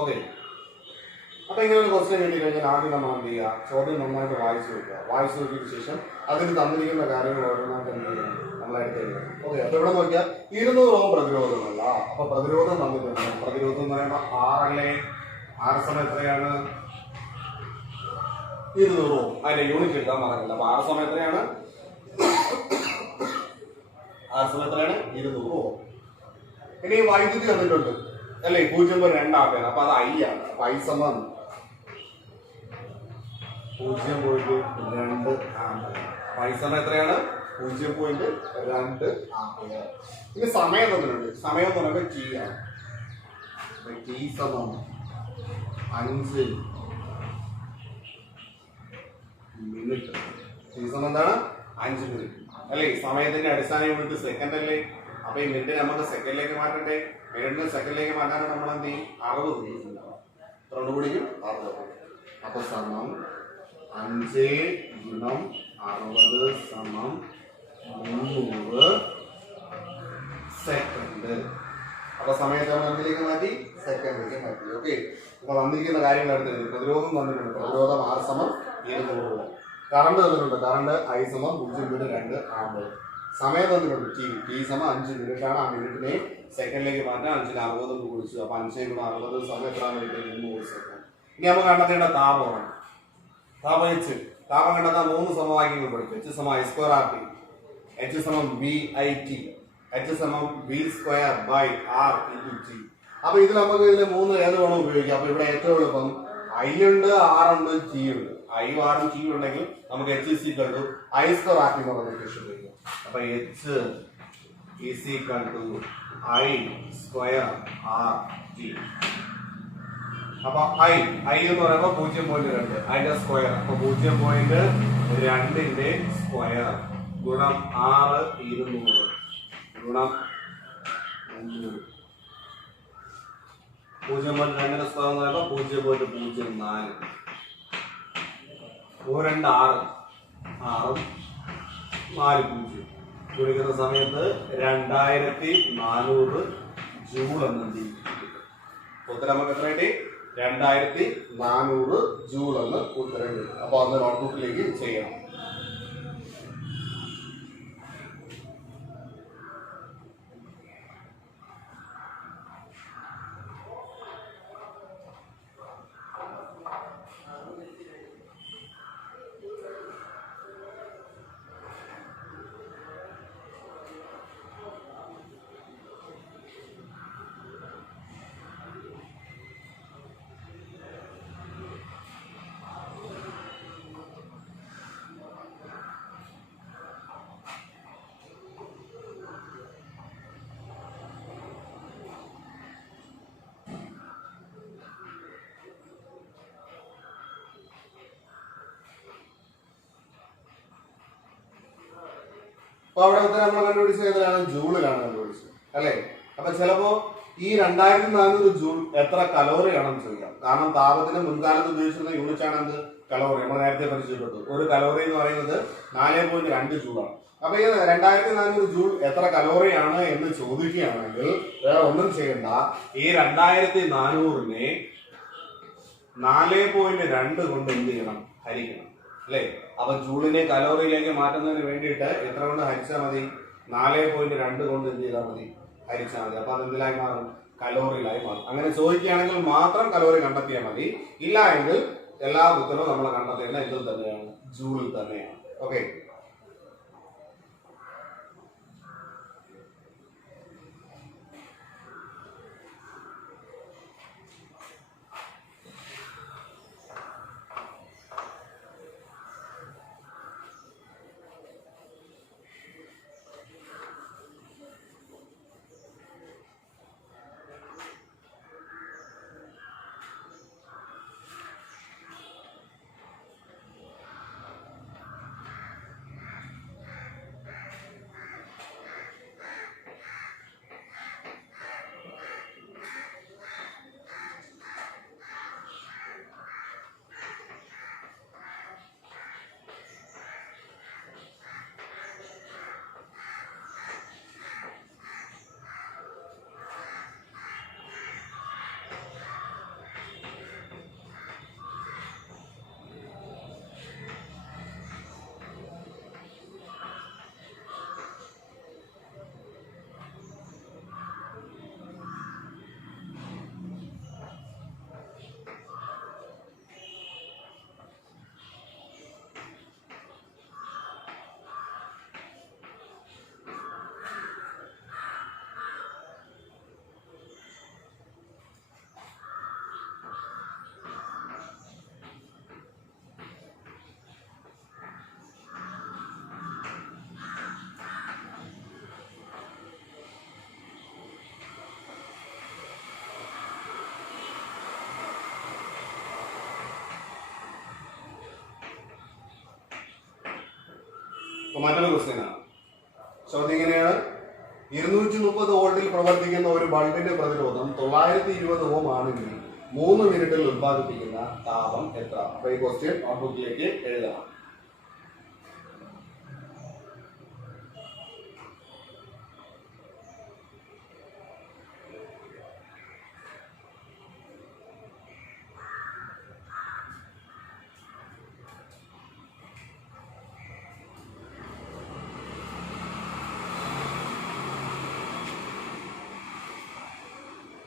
ഓക്കെ. അപ്പൊ ഇങ്ങനെ ഒരു ക്വസ്റ്റ്യൻ കിട്ടി കഴിഞ്ഞാൽ ആദ്യം നമ്മൾ എന്ത് ചെയ്യുക, ചോദ്യം നന്നായിട്ട് വായിച്ചു വെക്കുക. വായിച്ചു നോക്കിയതിനു ശേഷം അതിന് തന്നിരിക്കുന്ന കാര്യങ്ങൾ ഓരോന്നായിട്ട് എന്ത് ചെയ്യണം, നമ്മളായിട്ട് എഴുതണം. ഓക്കെ. അപ്പൊ ഇവിടെ നോക്കിയാൽ 200 ഓം പ്രതിരോധമല്ല. അപ്പൊ പ്രതിരോധം തന്നിട്ടുണ്ട്. പ്രതിരോധം എന്ന് പറയുമ്പോൾ ആറല്ലേ, ആറ് സമയം എത്രയാണ്, 200 ഓം. അതിന്റെ യൂണിറ്റ് എഴുതാൻ പറഞ്ഞില്ല. അപ്പൊ ആറ് സമയം എത്രയാണ്, 200 ഓം. ഇനി വൈദ്യുതി തന്നിട്ടുണ്ട് അല്ലേ, 0.2 ആമ്പിയർ. അപ്പൊ അത് ഐ ആണ്. അപ്പൊ ഐ സമം 0.2 ആമ്പിയർ. ഐ സമയം എത്രയാണ്, 0.2 ആമ്പിയർ. ഇനി സമയം തന്നിട്ടുണ്ട്. സമയം എന്ന് പറയുമ്പോൾ ടി ആണ്. ടി സമം 5 മിനിറ്റ്. ടി സമം എന്താണ്, 5 മിനിറ്റ് അല്ലേ. സമയത്തിന്റെ അടിസ്ഥാന യൂണിറ്റ് സെക്കൻഡ് അല്ലേ. അപ്പൊ ഈ മിനിറ്റ് നമുക്ക് സെക്കൻഡിലേക്ക് മാറ്റണ്ടേ. മിനിറ്റിന് സെക്കൻഡിലേക്ക് മാറ്റാനാണ് നമ്മൾ എന്ത് ചെയ്യും, 60 കൊടുക്കുന്നുണ്ടാവും. 3 കൂടിയും 60. അപ്പൊ സമം 5 ഗുണം 60 സമം 300 സെക്കൻഡ്. അപ്പൊ സമയത്ത് നമ്മൾ എന്തിലേക്ക് മാറ്റി, സെക്കൻഡിലേക്ക് മാറ്റി. ഓക്കെ. അപ്പൊ തന്നിരിക്കുന്ന കാര്യങ്ങൾ എടുത്തിട്ടുണ്ട്. പ്രതിരോധം തന്നിട്ടുണ്ട്. പ്രതിരോധം 6 സമം 200. കറണ്ട് തന്നിട്ടുണ്ട്. കറണ്ട് ഐ സമം 0.2 ആമ്പിയർ. സമയം തന്നിട്ടുണ്ട്. ടി സമം 5 മിനിറ്റ് ആണ്. ആ മിനിറ്റിനെ സെക്കൻഡിലേക്ക് മാറ്റാൻ 5ന് 60 കുറിച്ചു. അപ്പൊ 5 ഗുണം 60 സമയം എത്ര മിനിറ്റ്, 300 സെക്കൻഡ്. ഇനി നമുക്ക് കണ്ടെത്തേണ്ട താപമാണ്. താപം H. താപം കണ്ടെത്താൻ 3 സമവാക്യങ്ങൾ പഠിച്ചു. H സമം I സ്ക്വയർ RT, H സമം VIT, H സമം V square by R into T. അപ്പൊ ഇതിൽ നമുക്ക് ഇതിൽ 3 ഏത് വേണം ഉപയോഗിക്കാം. അപ്പൊ ഇവിടെ ഏറ്റവും എളുപ്പം I ഉണ്ട്, R ഉണ്ട്, T ഉണ്ട്. I R T ഉണ്ടെങ്കിൽ നമുക്ക് H is equal to I square RT എന്ന് പറഞ്ഞ ഇക്വേഷൻ ഉപയോഗിക്കാം. അപ്പൊ H is equal to I square RT. അപ്പൊ I എന്ന് പറയുമ്പോൾ 0.2, അതിന്റെ സ്ക്വയർ. അപ്പൊ 0.2ന്റെ സ്ക്വയർ ഗുണം 6 200 ഗുണം 300. 0.2ന്റെ സ്ക്വയർ എന്ന് പറയുമ്പോൾ 0.04. 2 6 6 4 0 ഗുണിക്കുന്ന സമയത്ത് 2400 ജൂൾ എന്ന് ഉത്തരം നമുക്ക് എത്ര കിട്ടി, 2400 ജൂൾ എന്ന് ഉത്തരം കിട്ടും. അപ്പൊ അത് നോട്ട്ബുക്കിലേക്ക് ചെയ്യണം. അപ്പൊ അവിടെ ഉത്തരം നമ്മൾ കണ്ടുപിടിച്ചത് ഏതാണ്, ജൂളിലാണ് കണ്ടുപിടിച്ചത് അല്ലെ. അപ്പൊ ചിലപ്പോ ഈ 2400 ജൂൾ എത്ര കലോറി ആണെന്ന് ചോദിക്കാം. കാരണം താപത്തിന് മുൻകാലത്ത് ഉപയോഗിച്ചിരുന്ന യൂണിറ്റ് ആണ് എന്ത്, കലോറി. നമ്മൾ നേരത്തെ പരിചയപ്പെട്ടു. ഒരു കലോറി എന്ന് പറയുന്നത് 4.2 ജൂളാണ്. അപ്പൊ ഈ 2400 ജൂൾ എത്ര കലോറിയാണ് എന്ന് ചോദിക്കുകയാണെങ്കിൽ വേറെ ഒന്നും ചെയ്യണ്ട. ഈ 2400നെ 4.2 കൊണ്ട് എന്ത് ചെയ്യണം, ഹരിക്കണം അല്ലെ. അപ്പൊ ജൂളിനെ കലോറിയിലേക്ക് മാറ്റുന്നതിന് വേണ്ടിയിട്ട് എത്ര കൊണ്ട് ഹരിച്ചാൽ മതി, 4.2 കൊണ്ട് എന്ത് ചെയ്താൽ മതി, ഹരിച്ചാൽ മതി. അപ്പൊ അതെന്തിലായി മാറും, കലോറിയിലായി മാറും. അങ്ങനെ ചോദിക്കുകയാണെങ്കിൽ മാത്രം കലോറി കണ്ടെത്തിയാൽ മതി. ഇല്ല എങ്കിൽ എല്ലാ ഉത്തരവും നമ്മൾ കണ്ടെത്തേണ്ട ഇതിൽ തന്നെയാണ്, ജൂളിൽ തന്നെയാണ്. ഓക്കെ. മറ്റൊരു ക്വസ്റ്റ്യൻ ആണ്. ചോദ്യം ഇങ്ങനെയാണ്: 230 വോൾട്ടിൽ പ്രവർത്തിക്കുന്ന ഒരു ബൾബിന്റെ പ്രതിരോധം 920 ഓം ആണെങ്കിൽ 3 മിനിറ്റിൽ ഉത്പാദിപ്പിക്കുന്ന താപം എത്ര? അപ്പൊ ഈ ക്വസ്റ്റ്യൻ നോട്ട്ബുക്കിലേക്ക് എഴുതണം.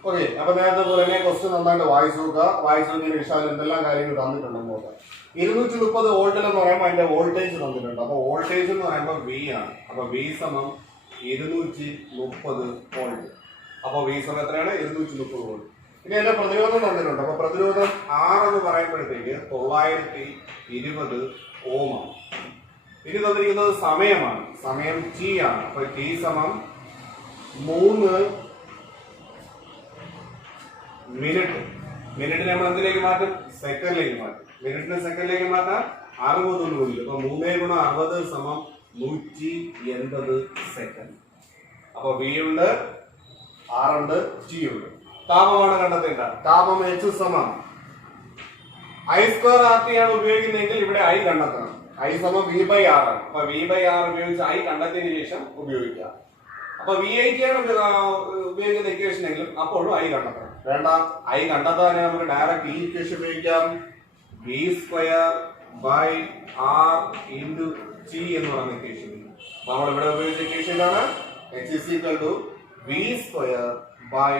ഓക്കെ, അപ്പൊ നേരത്തെ പോലെ തന്നെ ക്വസ്റ്റ്യൻ നന്നായിട്ട് വായിച്ചു നോക്കുക. വായിച്ചു നോക്കിയതിന് ശേഷം എന്തെല്ലാം കാര്യങ്ങൾ തന്നിട്ടുണ്ടെന്ന് നോക്കാം. 230 വോൾട്ടിൽ എന്ന് പറയുമ്പോൾ അതിന്റെ വോൾട്ടേജ് തന്നിട്ടുണ്ട്. അപ്പൊ വോൾട്ടേജ് എന്ന് പറയുമ്പോൾ വി ആണ്. അപ്പൊ വി സമം 230 വോൾട്ട്. അപ്പൊ വി സമം എത്രയാണ്? 230 വോൾട്ട്. ഇനി അതിന്റെ പ്രതിരോധം തന്നിട്ടുണ്ട്. അപ്പൊ പ്രതിരോധം R എന്ന് പറയുമ്പോഴത്തേക്ക് 920 ഓം ആണ്. ഇനി തന്നിരിക്കുന്നത് സമയമാണ്. സമയം T ആണ്. അപ്പൊ T സമം 3 മിനിറ്റ്. മിനിറ്റിനെ നമ്മൾ എന്തിലേക്ക് മാറ്റും? സെക്കൻഡിലേക്ക് മാറ്റും. മിനിറ്റിനെ സെക്കൻഡിലേക്ക് മാറ്റാൻ 60 മിനിറ്റ്. അപ്പൊ 3 ഗുണം 60 സമം 180 സെക്കൻഡ്. അപ്പൊ വി ഉണ്ട്, ആർ ഉണ്ട്, ടി ഉണ്ട്. താപമാണ് കണ്ടെത്തേണ്ട. താപം H സമം I² RT ആണ് ഉപയോഗിക്കുന്നതെങ്കിൽ ഇവിടെ I കണ്ടെത്തണം. I സമം V ബൈ R ആണ്. അപ്പൊ V ബൈ R ഉപയോഗിച്ച് I കണ്ടെത്തിയതിനു ശേഷം ഉപയോഗിക്കാം. അപ്പൊ VIT ആണ് ഉപയോഗിക്കുന്ന ഇക്വേഷൻ എങ്കിലും അപ്പോഴും I കണ്ടെത്തണം. വേണ്ട, I കണ്ടെത്താൻ നമുക്ക് ഡയറക്റ്റ് ഈ ഇക്വേഷൻ ഉപയോഗിക്കാം. V² by R into T എന്ന് പറയുന്ന ഇക്വേഷൻ. നമ്മൾ ഇവിടെ ഉപയോഗിച്ച ഇക്വേഷൻ ആണ് H is equal to V² by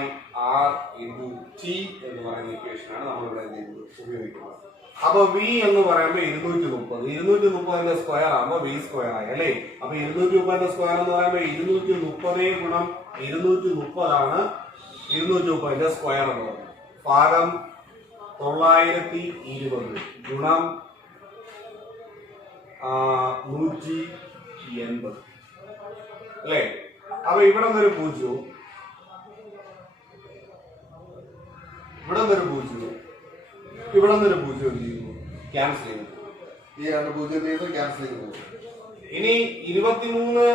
R into T എന്ന് പറയുന്ന ഇക്വേഷൻ ആണ് നമ്മൾ ഇവിടെ ഉപയോഗിക്കുന്നത്. അപ്പൊ V എന്ന് പറയുമ്പോൾ 230 സ്ക്വയർ ആകുമ്പോൾ V² ആയി അല്ലേ? അപ്പൊ 230 സ്ക്വയർ എന്ന് പറയുമ്പോൾ 230 ഗുണം 230 ആണ് 230 സ്ക്വയർ എന്ന് പറയുന്നത്. ഭാഗം 920 ഗുണം 180 അല്ലേ? അപ്പൊ ഇവിടെ നിന്നൊരു പൂജ്യവും ഇവിടെ നിന്നൊരു പൂജ്യവും ഇവിടെ നിന്നൊരു പൂജ്യം ചെയ്യുന്നു, ക്യാൻസൽ ചെയ്യുന്നു. ഈ 2 പൂജ്യം ചെയ്ത് ക്യാൻസൽ ചെയ്ത് പോകും. ഇനി 23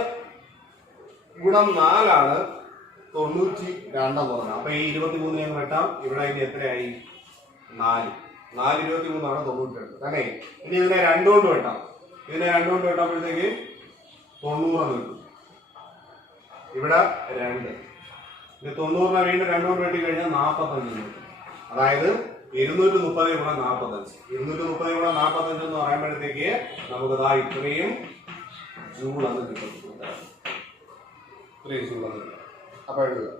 ഗുണം 4 ആണ് 92 എന്ന് പറഞ്ഞത്. അപ്പൊ ഈ 23 ഞങ്ങൾ വെട്ടാം. ഇവിടെ അതിന്റെ എത്രയായി? 4 23 ആണ് 92 തന്നെ. ഇനി ഇതിനെ 2 കൊണ്ട് വെട്ടാം. ഇതിനെ 2 കൊണ്ട് വെട്ടാമ്പോഴത്തേക്ക് 90 കിട്ടും. ഇവിടെ 2. ഇത് 90 വീണ്ടും 2 കൊണ്ട് വെട്ടി കഴിഞ്ഞാൽ 45 കിട്ടും. അതായത് 230 ഗുണം 45. 230 ഗുണം 45 എന്ന് പറയുമ്പോഴത്തേക്ക് നമുക്ക് ദാ ഇത്രയും ജൂൾ അത് കിട്ടും. ഇത്രയും ജൂൾ അത് കിട്ടും. അപ്പൊ എഴുതുക.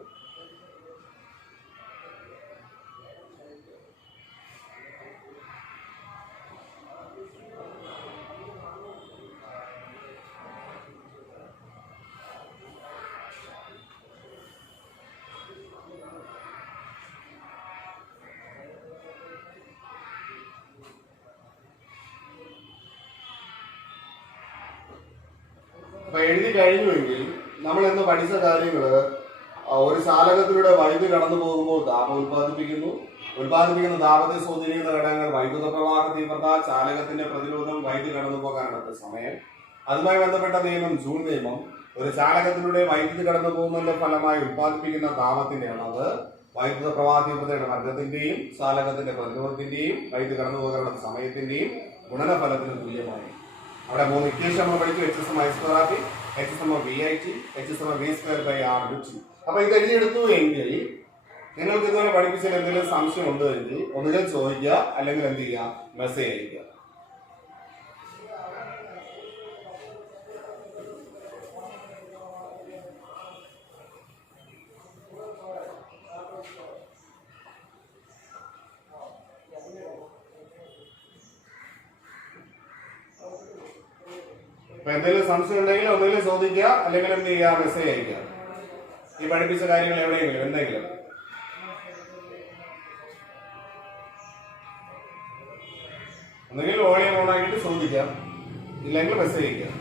അപ്പൊ എഴുതി കഴിഞ്ഞുവെങ്കിൽ നമ്മൾ ഇന്ന് പഠിച്ച കാര്യങ്ങള് ഒരു ചാലകത്തിലൂടെ വൈദ്യുതി കടന്നു പോകുമ്പോൾ താപം ഉത്പാദിപ്പിക്കുന്ന താപത്തെ സ്വാധീനിക്കുന്ന ഘടകങ്ങൾ വൈദ്യുത പ്രവാഹ തീവ്രത, ചാലകത്തിന്റെ പ്രതിരോധം, വൈദ്യുതി കടന്നു പോകാനുള്ള സമയം. അതുമായി ബന്ധപ്പെട്ട നിയമം ജൂൾ നിയമം. ഒരു ചാലകത്തിലൂടെ വൈദ്യുതി കടന്നു പോകുന്നതിന്റെ ഫലമായി ഉത്പാദിപ്പിക്കുന്ന താപത്തിന്റെ അളവ് വൈദ്യുത പ്രവാഹ തീവ്രതയുടെ വർഗത്തിന്റെയും ചാലകത്തിന്റെ പ്രതിരോധത്തിന്റെയും വൈദ്യുതി കടന്നു പോകാനുള്ള സമയത്തിന്റെയും ഗുണനഫലത്തിന് തുല്യമായി. അവിടെ 3 ഇക്വേഷൻ നമ്മൾ പഠിച്ചു. H സമം I² RT, H സമം VIT, H സമം V² by R into T. അപ്പൊ ഇത് എഴുതിയെടുത്തു എങ്കിൽ നിങ്ങൾക്ക് ഇതുവരെ പഠിപ്പിച്ചതിൽ എന്തെങ്കിലും സംശയം ഉണ്ടോ എങ്കിൽ ഒന്നുകിൽ ചോദിക്കുക, അല്ലെങ്കിൽ എന്ത് ചെയ്യുക, മെസ്സേജ് അയക്കുക. അപ്പൊ എന്തെങ്കിലും സംശയം ഉണ്ടെങ്കിൽ ഒന്നുകിൽ ചോദിക്കുക, അല്ലെങ്കിൽ എന്ത് ചെയ്യുക, മെസ്സേജ് അയക്കുക. ഈ പഠിപ്പിച്ച കാര്യങ്ങൾ എവിടെയെങ്കിലും എന്തെങ്കിലും ഒന്നുകിൽ ഓഡിയോ ഓൺ ആക്കിയിട്ട് ചോദിക്കാം, ഇല്ലെങ്കിൽ മെസ്സേജ് അയക്കുക.